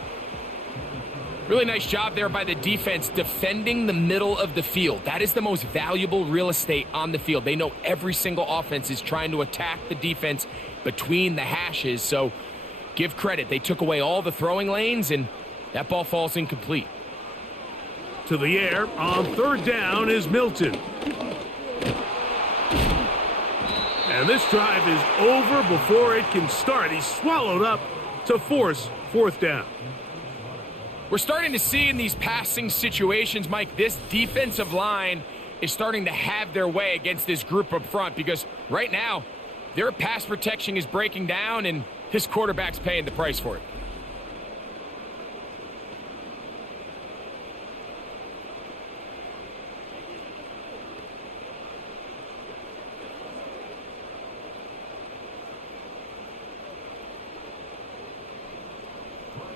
Really nice job there by the defense defending the middle of the field. That is the most valuable real estate on the field. They know every single offense is trying to attack the defense between the hashes. So give credit. They took away all the throwing lanes, and that ball falls incomplete. To the air on 3rd down is Milton. And this drive is over before it can start. He's swallowed up to force 4th down. We're starting to see in these passing situations, Mike, this defensive line is starting to have their way against this group up front, because right now their pass protection is breaking down and his quarterback's paying the price for it.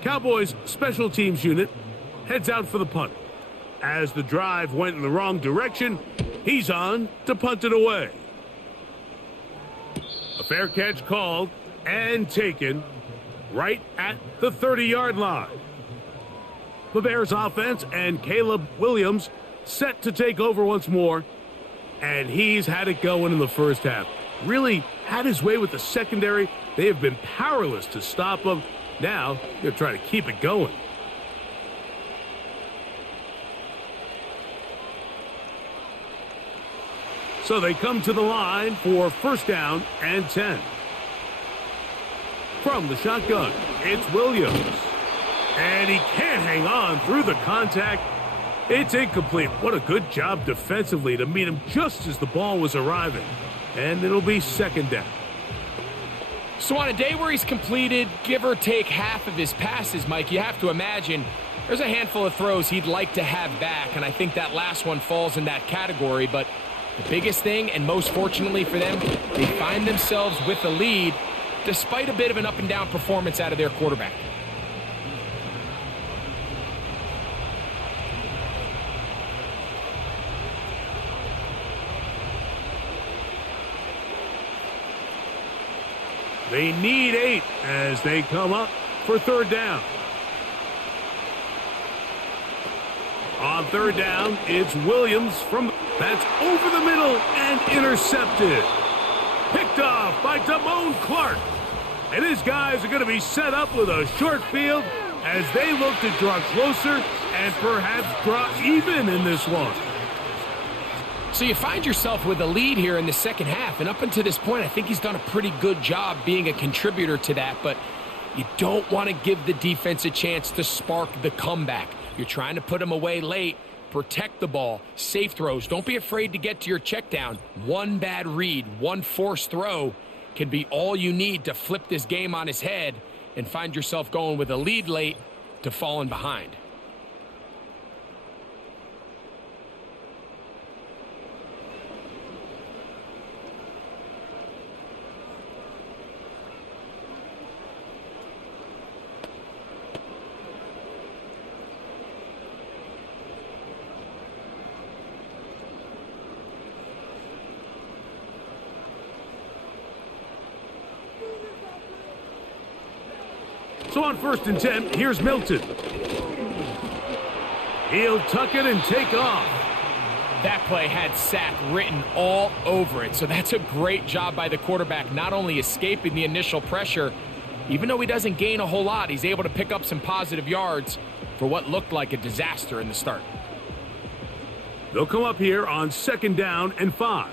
Cowboys special teams unit heads out for the punt. As the drive went in the wrong direction, he's on to punt it away. A fair catch called and taken right at the 30-yard line. The Bears offense and Caleb Williams set to take over once more, and he's had it going in the first half. Really had his way with the secondary. They have been powerless to stop him. Now, they're trying to keep it going. So they come to the line for 1st down and 10. From the shotgun, it's Williams. And he can't hang on through the contact. It's incomplete. What a good job defensively to meet him just as the ball was arriving. And it'll be 2nd down. So on a day where he's completed, give or take half of his passes, Mike, you have to imagine There's a handful of throws he'd like to have back, and I think that last one falls in that category. But the biggest thing, and most fortunately for them, they find themselves with a lead despite a bit of an up-and-down performance out of their quarterback. They need 8 as they come up for third down. On third down, it's Williams that's over the middle and intercepted. Picked off by Damone Clark. And his guys are going to be set up with a short field as they look to draw closer and perhaps draw even in this one. So you find yourself with a lead here in the second half, and up until this point, I think he's done a pretty good job being a contributor to that, but you don't want to give the defense a chance to spark the comeback. You're trying to put them away late, protect the ball, safe throws. Don't be afraid to get to your check down. One bad read, one forced throw can be all you need to flip this game on its head and find yourself going with a lead late to falling behind. So on 1st and 10, here's Milton. He'll tuck it and take off. That play had sack written all over it, so that's a great job by the quarterback, not only escaping the initial pressure, even though he doesn't gain a whole lot, he's able to pick up some positive yards for what looked like a disaster in the start. They'll come up here on 2nd down and 5.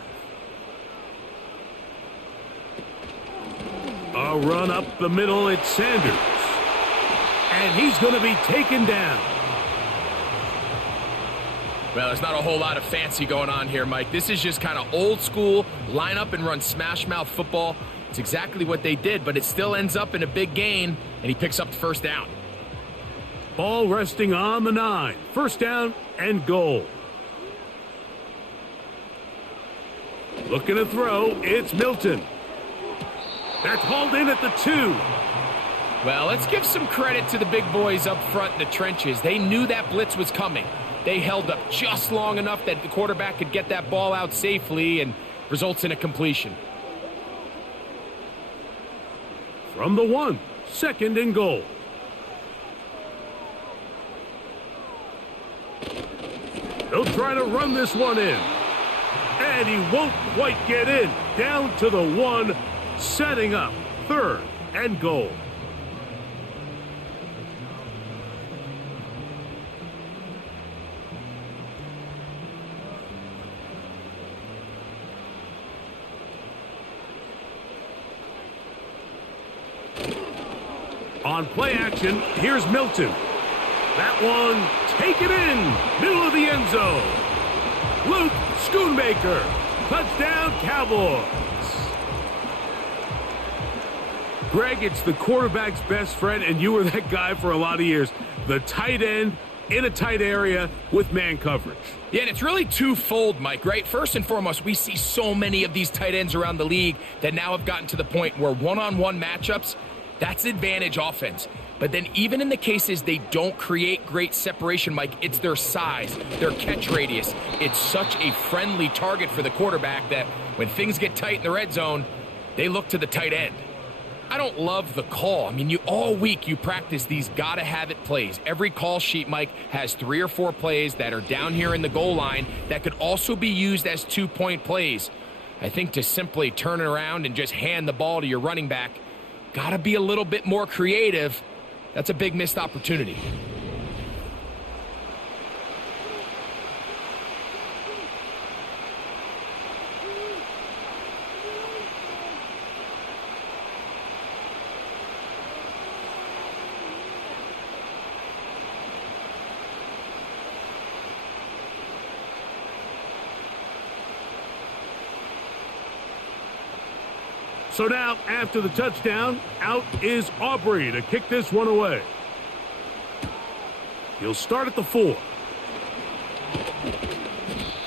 A run up the middle, it's Sanders. And he's going to be taken down. Well, there's not a whole lot of fancy going on here, Mike. This is just kind of old school, line up and run smash mouth football. It's exactly what they did, but it still ends up in a big gain, and he picks up the first down. Ball resting on the 9. 1st down and goal. Looking to throw, it's Milton. That's hauled in at the 2. Well, let's give some credit to the big boys up front in the trenches. They knew that blitz was coming. They held up just long enough that the quarterback could get that ball out safely and results in a completion. From the 1, 2nd and goal. He'll try to run this one in. And he won't quite get in. Down to the 1, setting up 3rd and goal. On play action, here's Milton. That one, take it in, middle of the end zone. Luke Schoonmaker, touchdown Cowboys. Greg, it's the quarterback's best friend, and you were that guy for a lot of years. The tight end in a tight area with man coverage. Yeah, and it's really twofold, Mike, right? First and foremost, we see so many of these tight ends around the league that now have gotten to the point where one-on-one matchups, that's advantage offense. But then even in the cases they don't create great separation, Mike, it's their size, their catch radius. It's such a friendly target for the quarterback that when things get tight in the red zone, they look to the tight end. I don't love the call. I mean, all week you practice these gotta-have-it plays. Every call sheet, Mike, has 3 or 4 plays that are down here in the goal line that could also be used as 2-point plays. I think to simply turn it around and just hand the ball to your running back, gotta be a little bit more creative. That's a big missed opportunity. So now, after the touchdown, out is Aubrey to kick this one away. He'll start at the 4.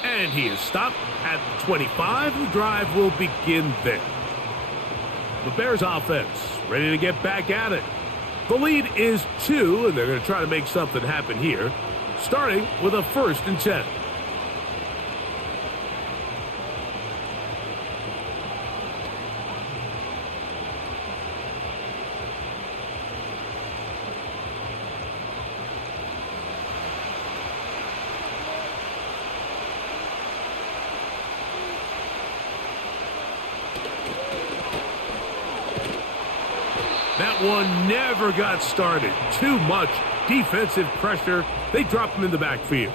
And he is stopped at the 25. The drive will begin there. The Bears offense ready to get back at it. The lead is 2, and they're going to try to make something happen here, starting with a 1st and 10. That one never got started. Too much defensive pressure. They drop him in the backfield.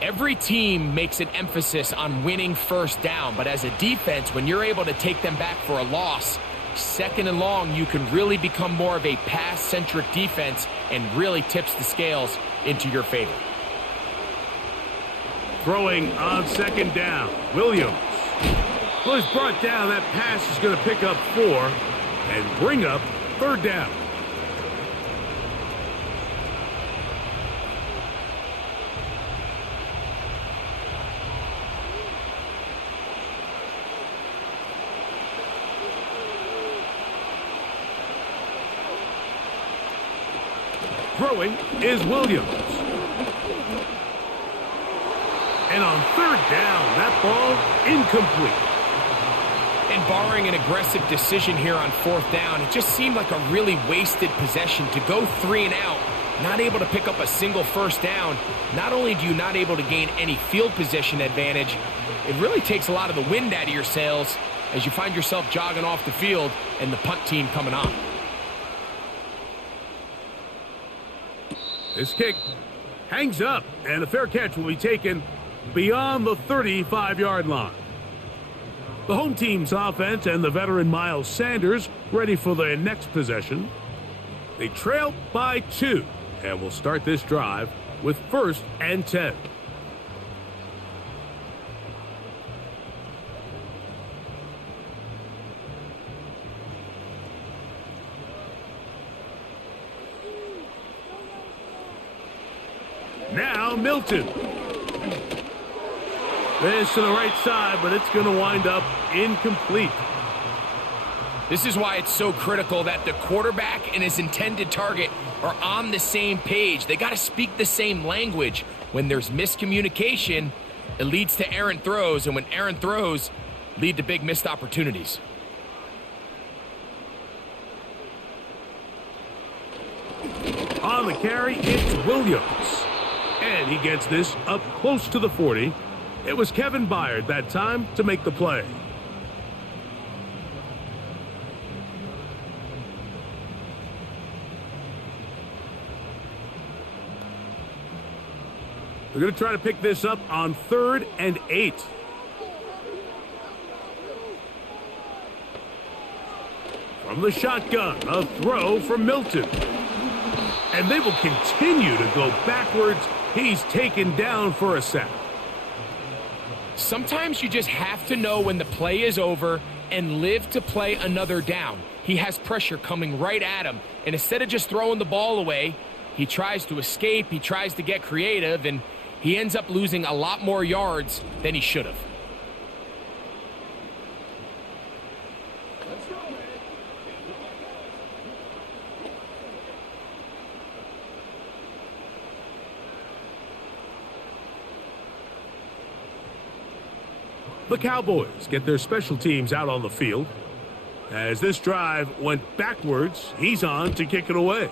Every team makes an emphasis on winning first down, but as a defense, when you're able to take them back for a loss, 2nd and long, you can really become more of a pass-centric defense and really tips the scales into your favor. Throwing on 2nd down. Williams. Well, he's brought down. That pass is going to pick up 4. And bring up 3rd down. Throwing is Williams. And on 3rd down, that ball incomplete. And barring an aggressive decision here on 4th down, it just seemed like a really wasted possession to go 3 and out, not able to pick up a single 1st down. Not only do you not able to gain any field position advantage, it really takes a lot of the wind out of your sails as you find yourself jogging off the field and the punt team coming on. This kick hangs up, and a fair catch will be taken beyond the 35-yard line. The home team's offense and the veteran Miles Sanders ready for their next possession. They trail by 2 and will start this drive with 1st and 10. Now Milton. This to the right side, but it's going to wind up incomplete. This is why it's so critical that the quarterback and his intended target are on the same page. They got to speak the same language. When there's miscommunication, it leads to errant throws, and when errant throws lead to big missed opportunities. On the carry, it's Williams. And he gets this up close to the 40. It was Kevin Byard that time to make the play. They're going to try to pick this up on 3rd and 8. From the shotgun, a throw from Milton. And they will continue to go backwards. He's taken down for a sack. Sometimes you just have to know when the play is over and live to play another down. He has pressure coming right at him, and instead of just throwing the ball away, he tries to escape, he tries to get creative, and he ends up losing a lot more yards than he should have. The Cowboys get their special teams out on the field. As this drive went backwards, he's on to kick it away.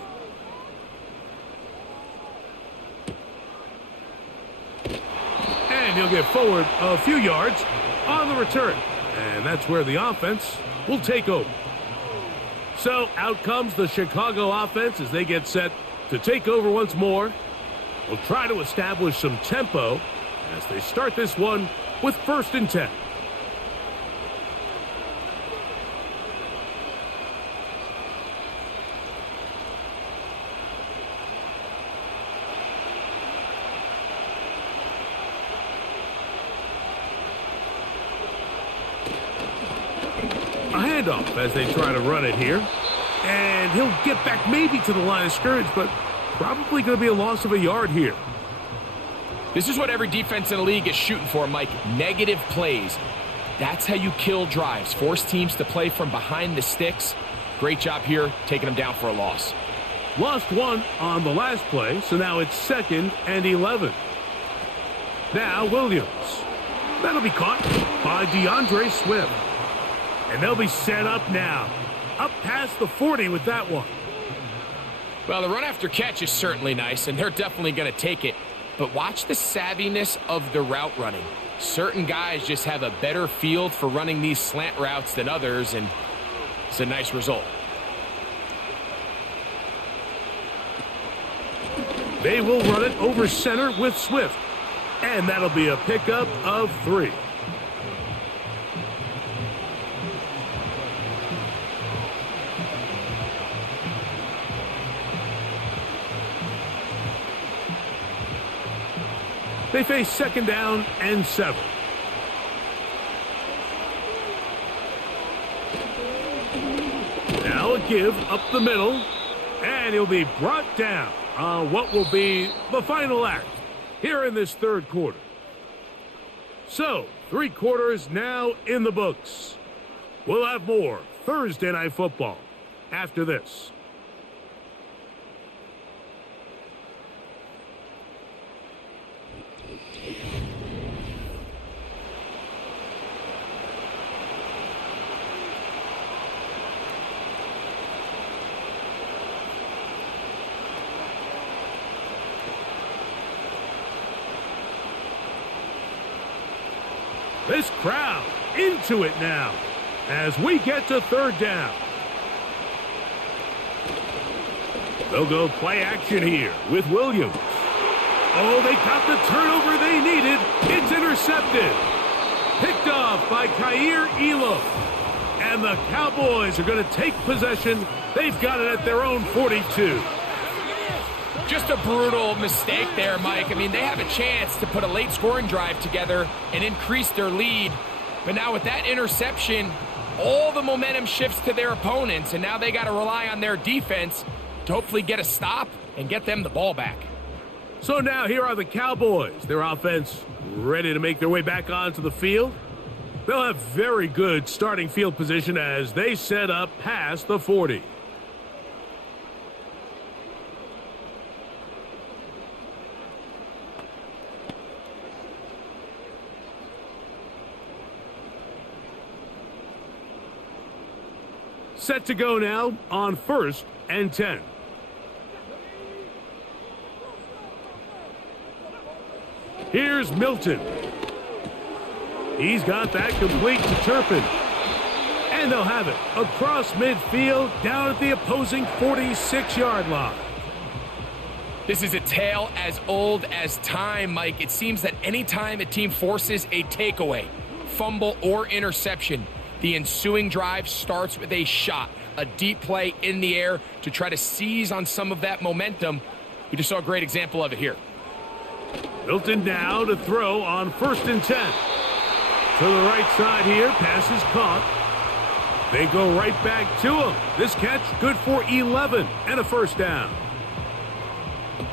And he'll get forward a few yards on the return. And that's where the offense will take over. So out comes the Chicago offense as they get set to take over once more. They'll try to establish some tempo as they start this one with 1st and 10. A handoff as they try to run it here. And he'll get back maybe to the line of scrimmage, but Probably going to be a loss of a yard here. This is what every defense in the league is shooting for, Mike. Negative plays. That's how you kill drives. Force teams to play from behind the sticks. Great job here, taking them down for a loss. Lost one on the last play, so now it's 2nd and 11. Now Williams. That'll be caught by DeAndre Swift. And they'll be set up now. Up past the 40 with that one. Well, the run after catch is certainly nice, and they're definitely going to take it. But watch the savviness of the route running. Certain guys just have a better feel for running these slant routes than others, and it's a nice result. They will run it over center with Swift. And that'll be a pickup of 3. They face 2nd down and 7. Now a give up the middle, and he'll be brought down on what will be the final act here in this 3rd quarter. So, 3 quarters now in the books. We'll have more Thursday Night Football after this. This crowd into it now as we get to 3rd down. They'll go play action here with Williams. Oh, they got the turnover they needed. It's intercepted. Picked off by Kaiir Elam. And the Cowboys are going to take possession. They've got it at their own 42. Just a brutal mistake there, Mike. I mean, they have a chance to put a late scoring drive together and increase their lead. But now with that interception, all the momentum shifts to their opponents, and now they got to rely on their defense to hopefully get a stop and get them the ball back. So now here are the Cowboys. Their offense ready to make their way back onto the field. They'll have very good starting field position as they set up past the 40. Set to go now on 1st and 10. Here's Milton. He's got that complete to Turpin. And they'll have it across midfield down at the opposing 46-yard line. This is a tale as old as time, Mike. It seems that anytime a team forces a takeaway, fumble, or interception, the ensuing drive starts with a shot, a deep play in the air to try to seize on some of that momentum. We just saw a great example of it here. Milton now to throw on 1st and 10. To the right side here, pass is caught. They go right back to him. This catch good for 11 and a 1st down.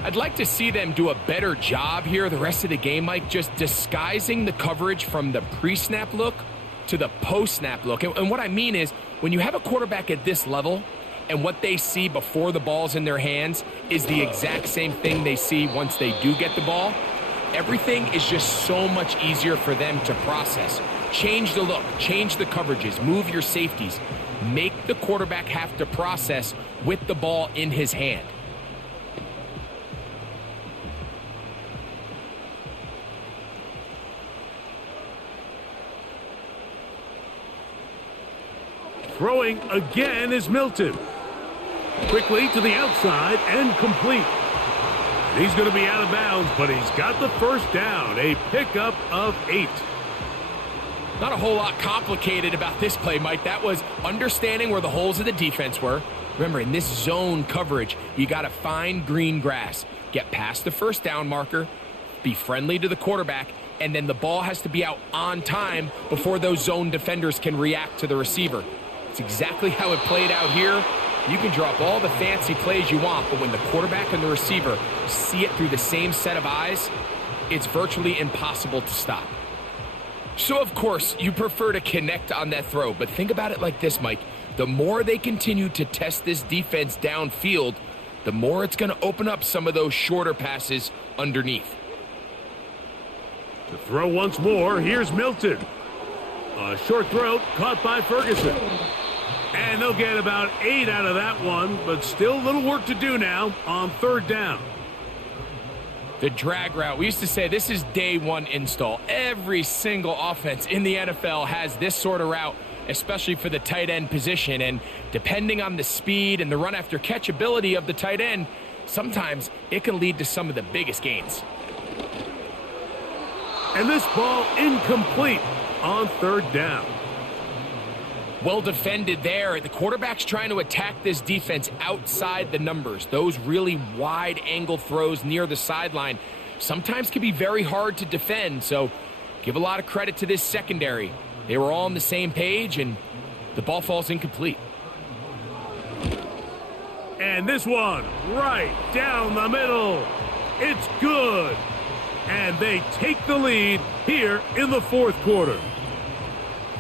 I'd like to see them do a better job here the rest of the game, Mike, just disguising the coverage from the pre-snap look to the post-snap look. And what I mean is, when you have a quarterback at this level and what they see before the ball's in their hands is the exact same thing they see once they do get the ball, everything is just so much easier for them to process. Change the look, change the coverages, move your safeties. Make the quarterback have to process with the ball in his hand. Throwing again is Milton. Quickly to the outside and complete. He's going to be out of bounds, but he's got the 1st down. A pickup of 8. Not a whole lot complicated about this play, Mike. That was understanding where the holes of the defense were. Remember, in this zone coverage, you got to find green grass. Get past the 1st down marker, be friendly to the quarterback, and then the ball has to be out on time before those zone defenders can react to the receiver. It's exactly how it played out here. You can drop all the fancy plays you want, but when the quarterback and the receiver see it through the same set of eyes, it's virtually impossible to stop. So, of course, you prefer to connect on that throw, but think about it like this, Mike. The more they continue to test this defense downfield, the more it's going to open up some of those shorter passes underneath. To throw once more, here's Milton. A short throw caught by Ferguson. And they'll get about 8 out of that one, but still a little work to do now on 3rd down. The drag route, we used to say this is day one install. Every single offense in the NFL has this sort of route, especially for the tight end position. And depending on the speed and the run after catch ability of the tight end, sometimes it can lead to some of the biggest gains. And this ball incomplete on 3rd down. Well defended there. The quarterback's trying to attack this defense outside the numbers. Those really wide angle throws near the sideline sometimes can be very hard to defend. So give a lot of credit to this secondary. They were all on the same page, and the ball falls incomplete. And this one right down the middle. It's good. And they take the lead here in the 4th quarter.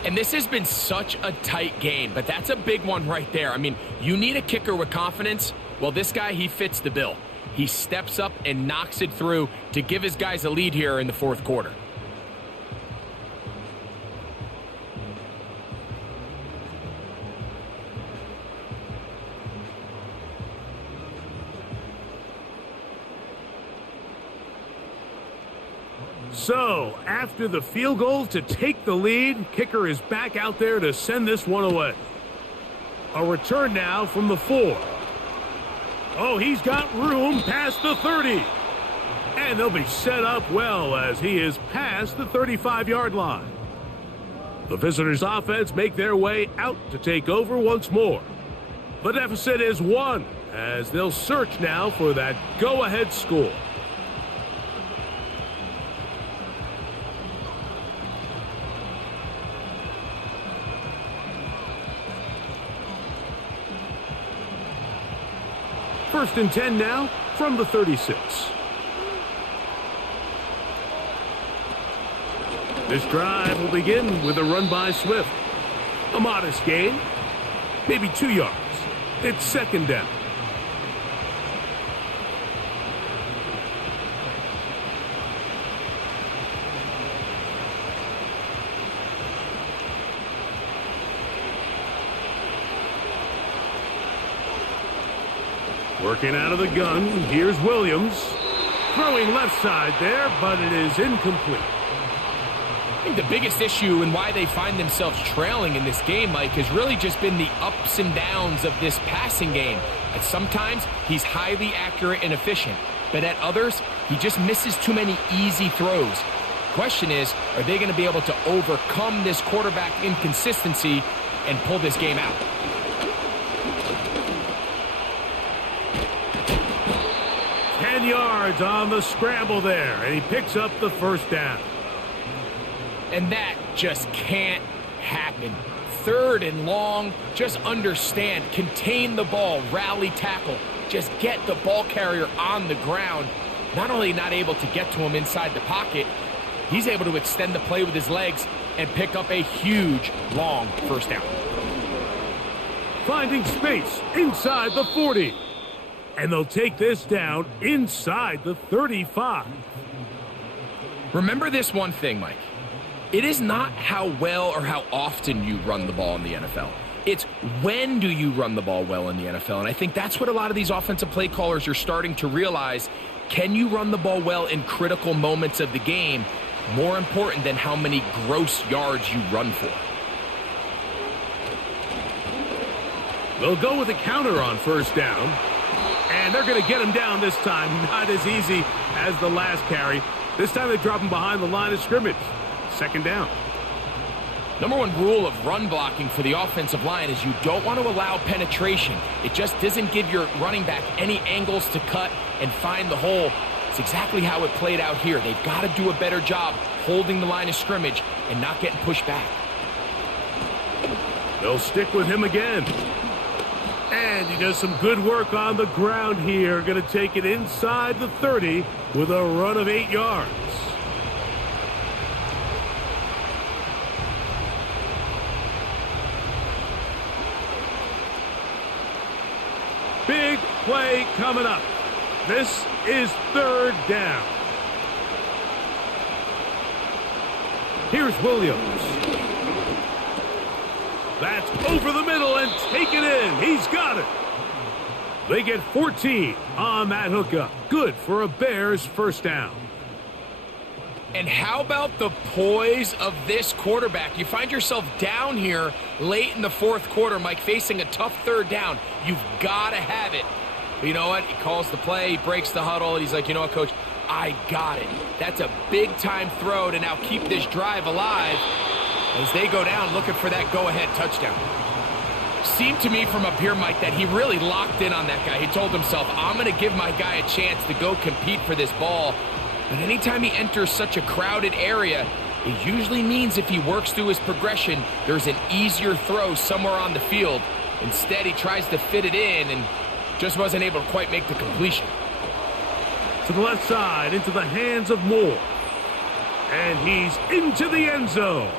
And this has been such a tight game, but that's a big one right there. I mean, you need a kicker with confidence. Well, this guy, he fits the bill. He steps up and knocks it through to give his guys a lead here in the 4th quarter. So, after the field goal to take the lead, kicker is back out there to send this one away. A return now from the 4. Oh, he's got room past the 30. And they'll be set up well as he is past the 35-yard line. The visitors' offense make their way out to take over once more. The deficit is 1 as they'll search now for that go-ahead score. First and 10 now from the 36. This drive will begin with a run by Swift. A modest gain, maybe 2 yards. It's 2nd down. Working out of the gun, here's Williams. Throwing left side there, but it is incomplete. I think the biggest issue and why they find themselves trailing in this game, Mike, has really just been the ups and downs of this passing game. At sometimes, he's highly accurate and efficient, but at others, he just misses too many easy throws. Question is, are they going to be able to overcome this quarterback inconsistency and pull this game out? 10 yards on the scramble there, and he picks up the 1st down. And that just can't happen. 3rd and long, just understand, contain the ball, rally tackle, just get the ball carrier on the ground. Not only not able to get to him inside the pocket, he's able to extend the play with his legs and pick up a huge, long 1st down. Finding space inside the 40. And they'll take this down inside the 35. Remember this one thing, Mike. It is not how well or how often you run the ball in the NFL. It's when do you run the ball well in the NFL. And I think that's what a lot of these offensive play callers are starting to realize. Can you run the ball well in critical moments of the game? More important than how many gross yards you run for. They'll go with a counter on 1st down. And they're going to get him down this time. Not as easy as the last carry. This time they drop him behind the line of scrimmage. 2nd down. Number 1 rule of run blocking for the offensive line is you don't want to allow penetration. It just doesn't give your running back any angles to cut and find the hole. It's exactly how it played out here. They've got to do a better job holding the line of scrimmage and not getting pushed back. They'll stick with him again. And he does some good work on the ground here. Going to take it inside the 30 with a run of 8 yards. Big play coming up. This is 3rd down. Here's Williams. That's over the middle and taken in. He's got it. They get 14 on that hookup. Good for a Bears 1st down. And how about the poise of this quarterback? You find yourself down here late in the 4th quarter, Mike, facing a tough 3rd down. You've got to have it. But you know what? He calls the play, he breaks the huddle, and he's like, you know what, Coach? I got it. That's a big-time throw to now keep this drive alive as they go down looking for that go-ahead touchdown. Seemed to me from up here, Mike, that he really locked in on that guy. He told himself, I'm going to give my guy a chance to go compete for this ball. But anytime he enters such a crowded area, it usually means if he works through his progression, there's an easier throw somewhere on the field. Instead, he tries to fit it in and just wasn't able to quite make the completion. To the left side, into the hands of Moore. And he's into the end zone.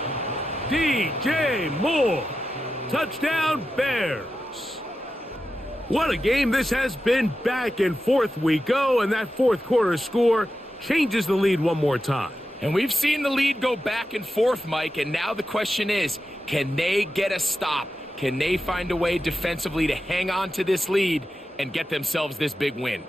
DJ Moore. Touchdown, Bears. What a game this has been. Back and forth we go, and that 4th quarter score changes the lead one more time. And we've seen the lead go back and forth, Mike, and now the question is, can they get a stop? Can they find a way defensively to hang on to this lead and get themselves this big win?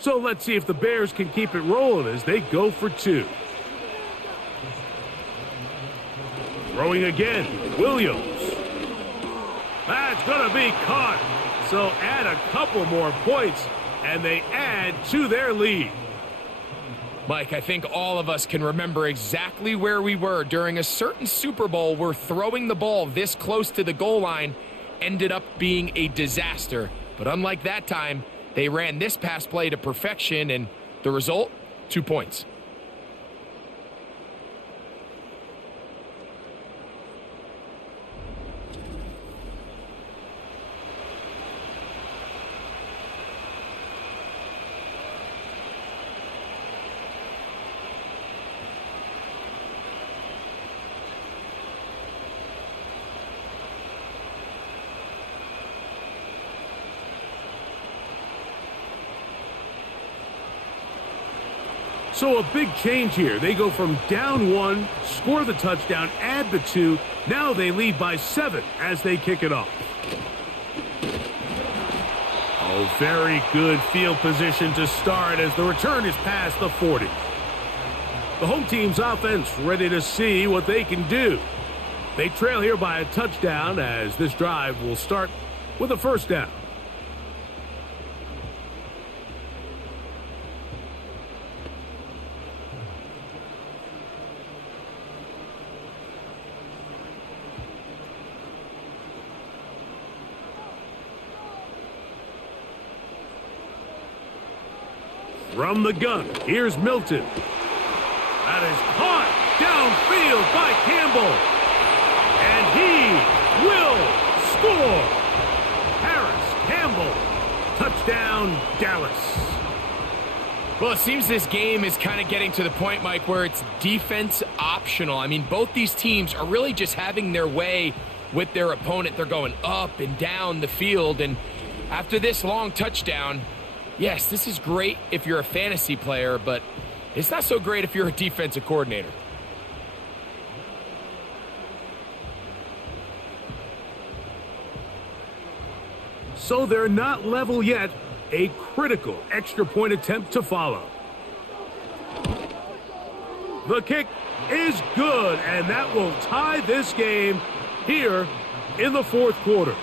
So let's see if the Bears can keep it rolling as they go for 2. Throwing again, Williams. That's going to be caught. So add a couple more points, and they add to their lead. Mike, I think all of us can remember exactly where we were during a certain Super Bowl where throwing the ball this close to the goal line ended up being a disaster. But unlike that time, they ran this pass play to perfection, and the result, 2 points. So a big change here. They go from down 1, score the touchdown, add the 2. Now they lead by 7 as they kick it off. Oh, very good field position to start as the return is past the 40. The home team's offense ready to see what they can do. They trail here by a touchdown as this drive will start with a 1st down. From the gun, here's Milton. That is caught downfield by Campbell. And he will score. Harris Campbell. Touchdown, Dallas. Well, it seems this game is kind of getting to the point, Mike, where it's defense optional. I mean, both these teams are really just having their way with their opponent. They're going up and down the field. And after this long touchdown, yes, this is great if you're a fantasy player, but it's not so great if you're a defensive coordinator. So they're not level yet. A critical extra point attempt to follow. The kick is good, and that will tie this game here in the 4th quarter.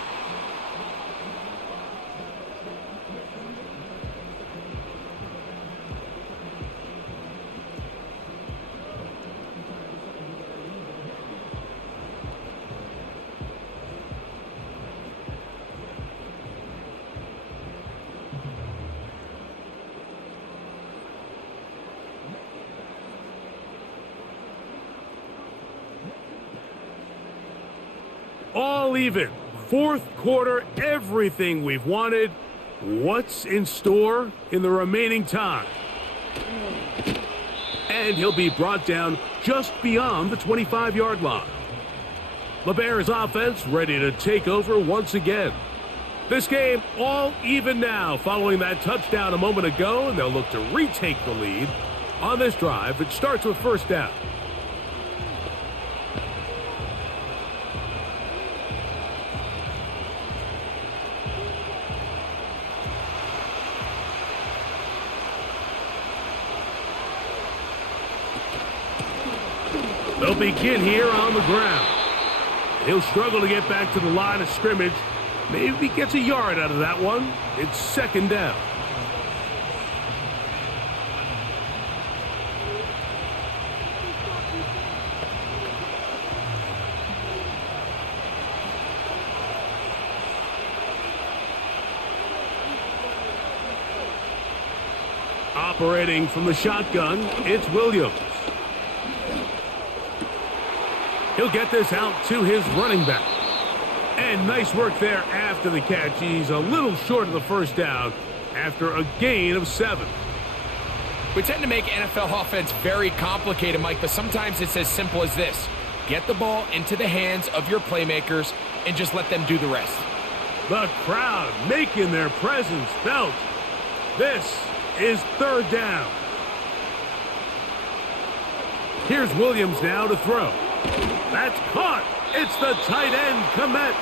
all even. Fourth quarter, everything we've wanted. What's in store in the remaining time? And he'll be brought down just beyond the 25-yard line. The Bears offense ready to take over once again. This game all even now following that touchdown a moment ago, and they'll look to retake the lead on this drive. It starts with first down. They'll begin here on the ground. He'll struggle to get back to the line of scrimmage. Maybe he gets a yard out of that one. It's second down. Operating from the shotgun, it's Williams. He'll get this out to his running back. And nice work there after the catch. He's a little short of the first down after a gain of 7. We tend to make NFL offense very complicated, Mike, but sometimes it's as simple as this. Get the ball into the hands of your playmakers and just let them do the rest. The crowd making their presence felt. This is third down. Here's Williams now to throw. That's caught. It's the tight end, Komet.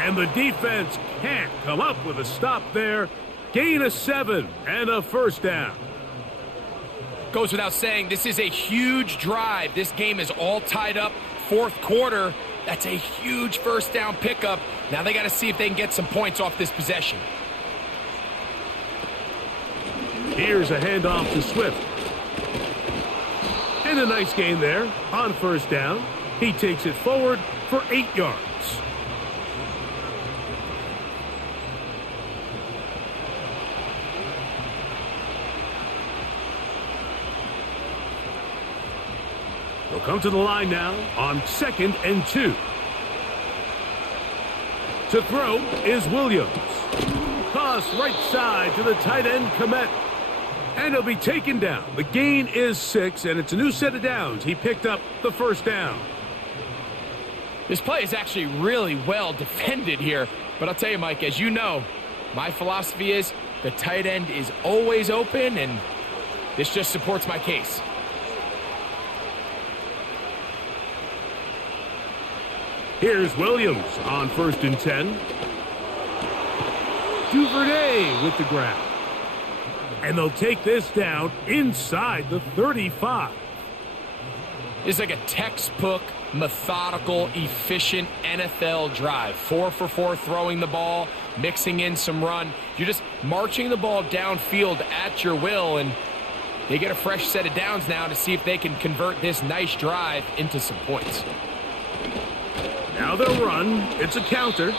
And the defense can't come up with a stop there. Gain of 7 and a first down. Goes without saying, this is a huge drive. This game is all tied up. Fourth quarter, that's a huge first down pickup. Now they got to see if they can get some points off this possession. Here's a handoff to Swift. And a nice gain there on first down. He takes it forward for 8 yards. They'll come to the line now on 2nd and 2. To throw is Williams. Toss right side to the tight end, Komet. And he'll be taken down. The gain is 6, and it's a new set of downs. He picked up the first down. This play is actually really well defended here. But I'll tell you, Mike, as you know, my philosophy is the tight end is always open, and this just supports my case. Here's Williams on 1st and 10. Duvernay with the grab. And they'll take this down inside the 35. It's like a textbook, methodical, efficient NFL drive. 4 for 4 throwing the ball, mixing in some run. You're just marching the ball downfield at your will, and they get a fresh set of downs now to see if they can convert this nice drive into some points. Now they'll run. It's a counter.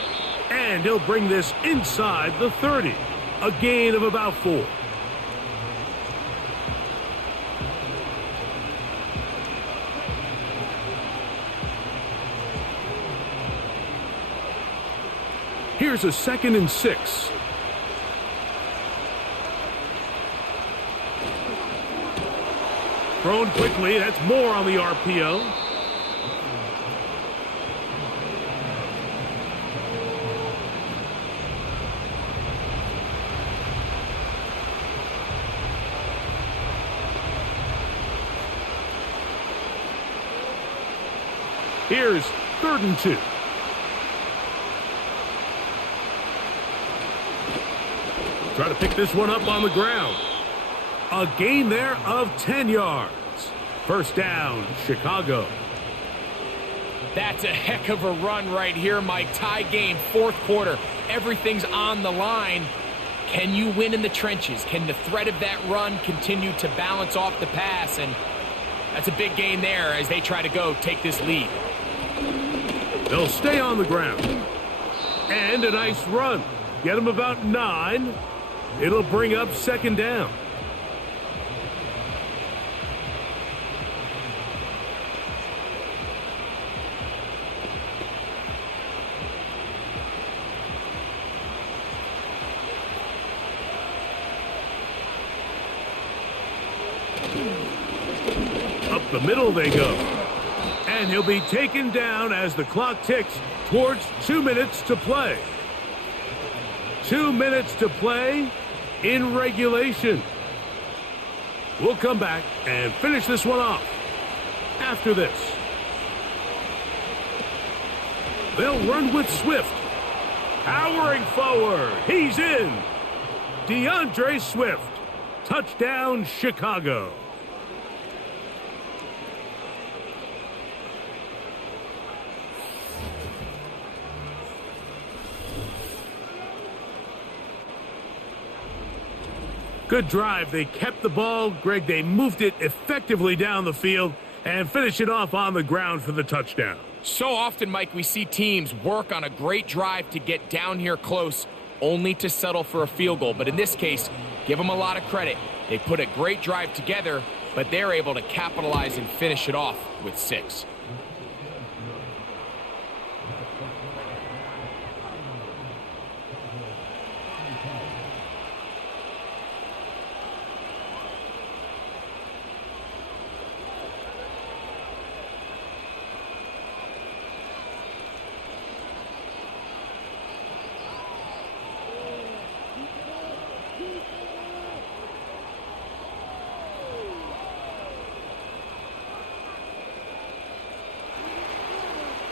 And he'll bring this inside the 30. A gain of about 4. Here's a 2nd and 6. Thrown quickly. That's more on the RPO. Here's 3rd and 2. Try to pick this one up on the ground. A gain there of 10 yards. First down, Chicago. That's a heck of a run right here, Mike. Tie game, 4th quarter. Everything's on the line. Can you win in the trenches? Can the threat of that run continue to balance off the pass? And that's a big gain there as they try to go take this lead. They'll stay on the ground. And a nice run. Get them about 9. It'll bring up 2nd down. Up the middle they go. And he'll be taken down as the clock ticks towards 2 minutes to play. 2 minutes to play in regulation. We'll come back and finish this one off after this. They'll run with Swift. Powering forward. He's in. DeAndre Swift. Touchdown, Chicago. Good drive. They kept the ball. Greg, they moved it effectively down the field and finished it off on the ground for the touchdown. So often, Mike, we see teams work on a great drive to get down here close, only to settle for a field goal. But in this case, give them a lot of credit. They put a great drive together, but they're able to capitalize and finish it off with 6.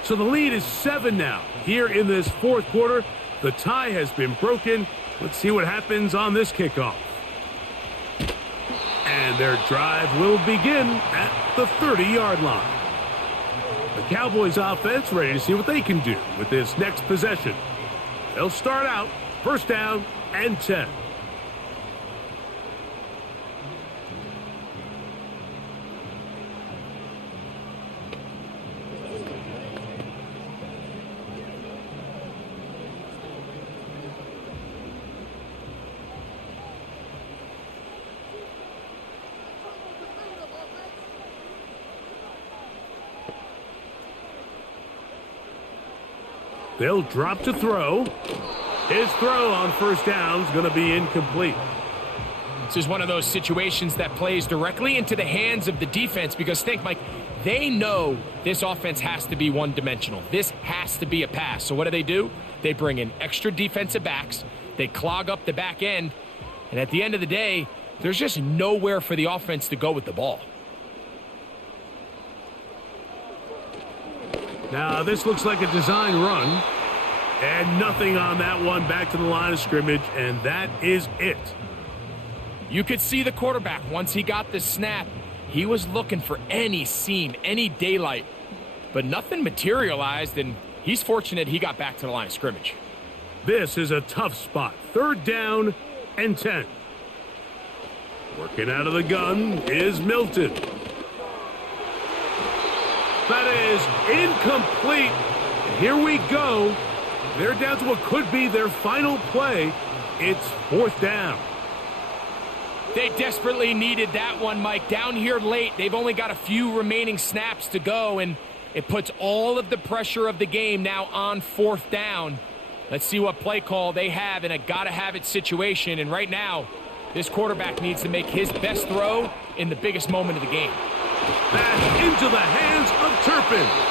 So the lead is 7 now. Here in this fourth quarter, the tie has been broken. Let's see what happens on this kickoff. And their drive will begin at the 30-yard line. The Cowboys offense ready to see what they can do with this next possession. They'll start out first down and 10. They'll drop to throw. His throw on first down is going to be incomplete. This is one of those situations that plays directly into the hands of the defense because think, Mike, they know this offense has to be one-dimensional. This has to be a pass. So what do? They bring in extra defensive backs. They clog up the back end. And at the end of the day, there's just nowhere for the offense to go with the ball. Now, this looks like a design run. And nothing on that one, back to the line of scrimmage, and that is it. You could see the quarterback, once he got the snap, he was looking for any seam, any daylight. But nothing materialized, and he's fortunate he got back to the line of scrimmage. This is a tough spot. Third down and 10. Working out of the gun is Milton. That is incomplete. And here we go. They're down to what could be their final play. It's fourth down. They desperately needed that one, Mike. Down here late, they've only got a few remaining snaps to go, and it puts all of the pressure of the game now on fourth down. Let's see what play call they have in a gotta-have-it situation. And right now, this quarterback needs to make his best throw in the biggest moment of the game. Back into the hands of Turpin.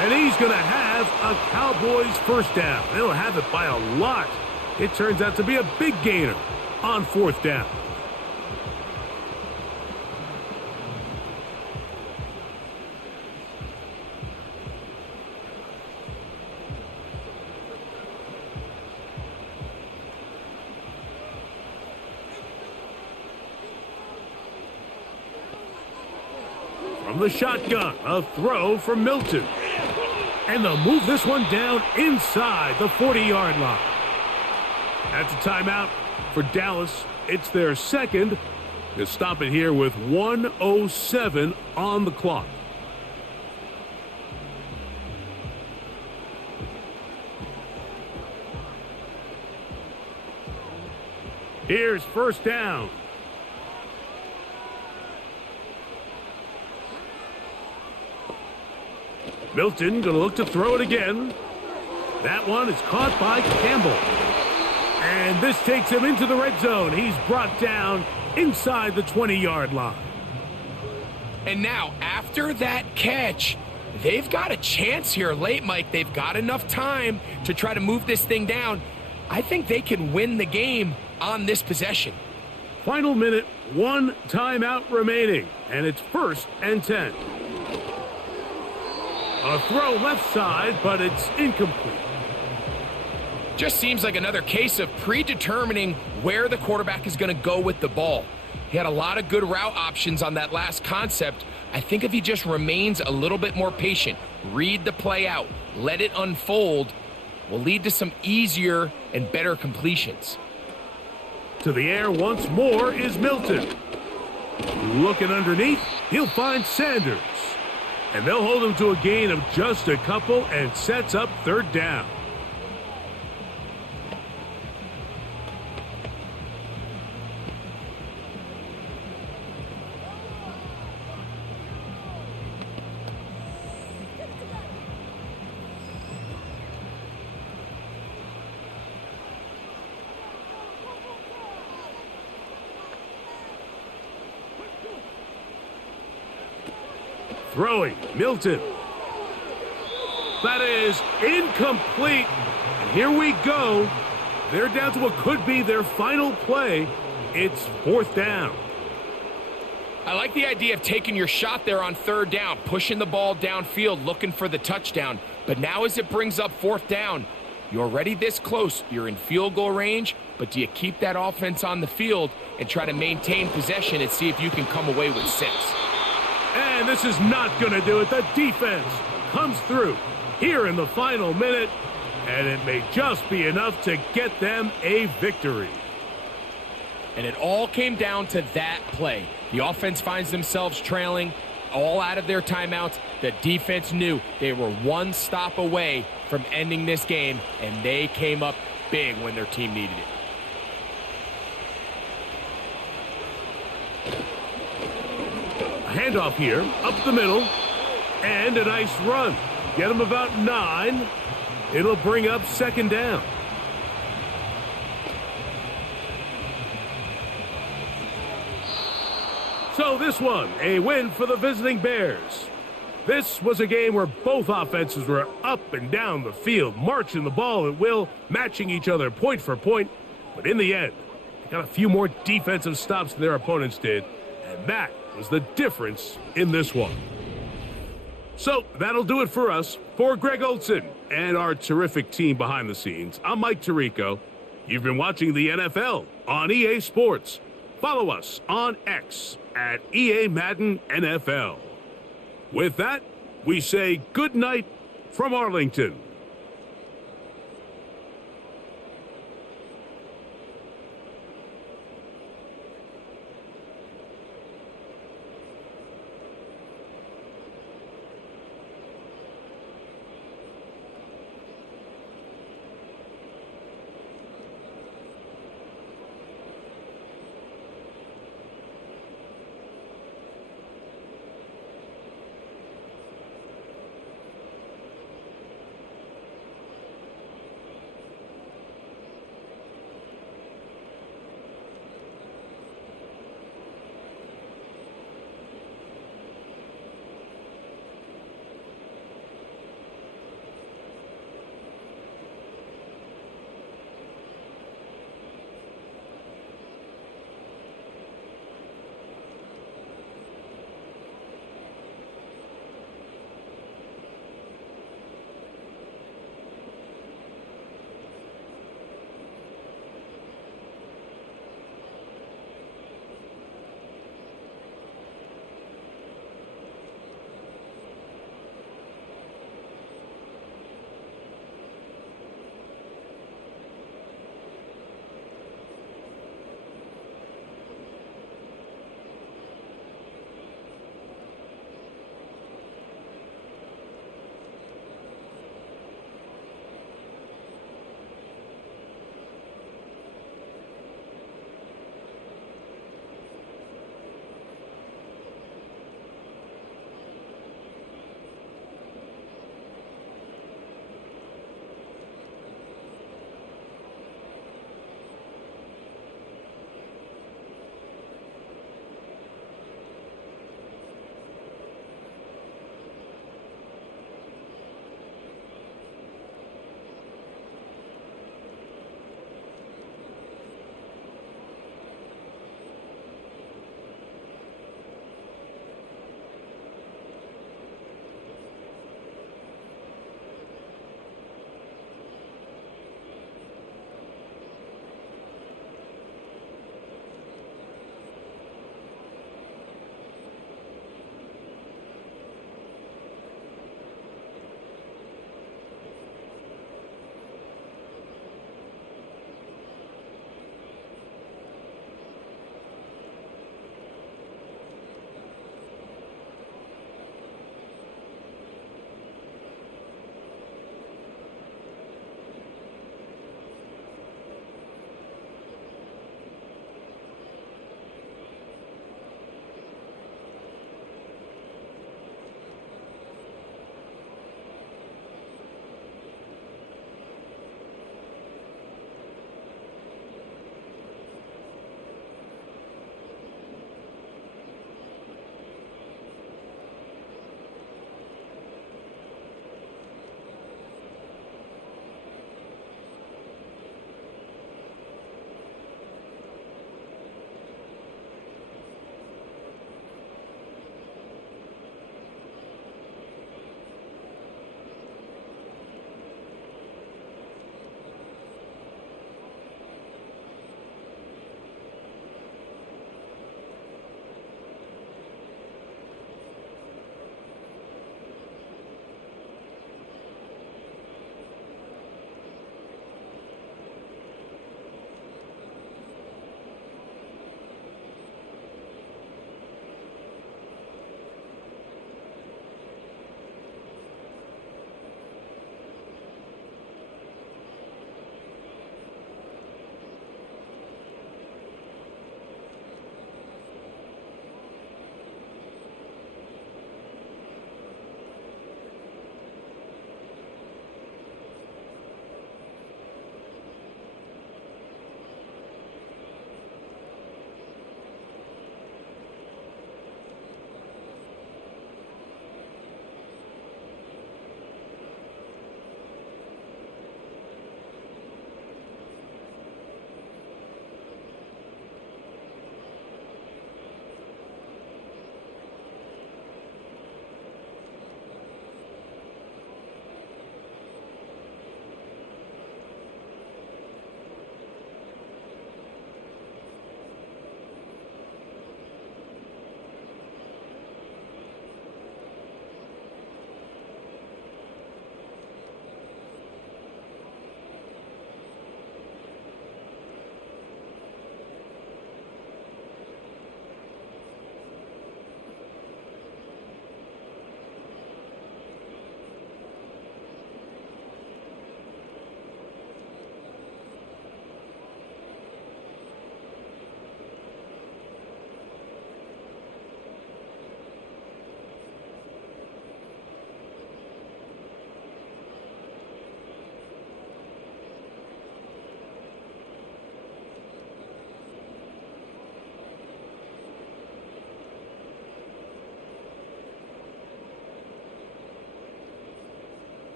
And he's going to have a Cowboys first down. They'll have it by a lot. It turns out to be a big gainer on fourth down. From the shotgun, a throw from Milton. And they'll move this one down inside the 40-yard line. That's a timeout for Dallas. It's their second. They'll stop it here with 1:07 on the clock. Here's first down. Milton going to look to throw it again. That one is caught by Campbell. And this takes him into the red zone. He's brought down inside the 20-yard line. And now, after that catch, they've got a chance here late, Mike. They've got enough time to try to move this thing down. I think they can win the game on this possession. Final minute, 1 timeout remaining, and it's 1st and 10. A throw left side, but it's incomplete. Just seems like another case of predetermining where the quarterback is going to go with the ball. He had a lot of good route options on that last concept. I think if he just remains a little bit more patient, read the play out, let it unfold, will lead to some easier and better completions. To the air once more is Milton. Looking underneath, he'll find Sanders. And they'll hold him to a gain of just a couple and sets up 3rd down. Throwing, Milton. That is incomplete. And here we go. They're down to what could be their final play. It's 4th down. I like the idea of taking your shot there on 3rd down, pushing the ball downfield, looking for the touchdown. But now as it brings up 4th down, you're already this close. You're in field goal range, but do you keep that offense on the field and try to maintain possession and see if you can come away with 6? And this is not going to do it. The defense comes through here in the final minute, and it may just be enough to get them a victory. And it all came down to that play. The offense finds themselves trailing, all out of their timeouts. The defense knew they were 1 stop away from ending this game, and they came up big when their team needed it. A handoff here, up the middle, and a nice run. Get them about 9. It'll bring up 2nd down. So this one, a win for the visiting Bears. This was a game where both offenses were up and down the field, marching the ball at will, matching each other point for point. But in the end, they got a few more defensive stops than their opponents did, and that was the difference in this one. So that'll do it for us. For Greg Olson and our terrific team behind the scenes, I'm Mike Tirico. You've been watching the NFL on EA Sports. Follow us on X at EA Madden NFL. With that, we say good night from Arlington.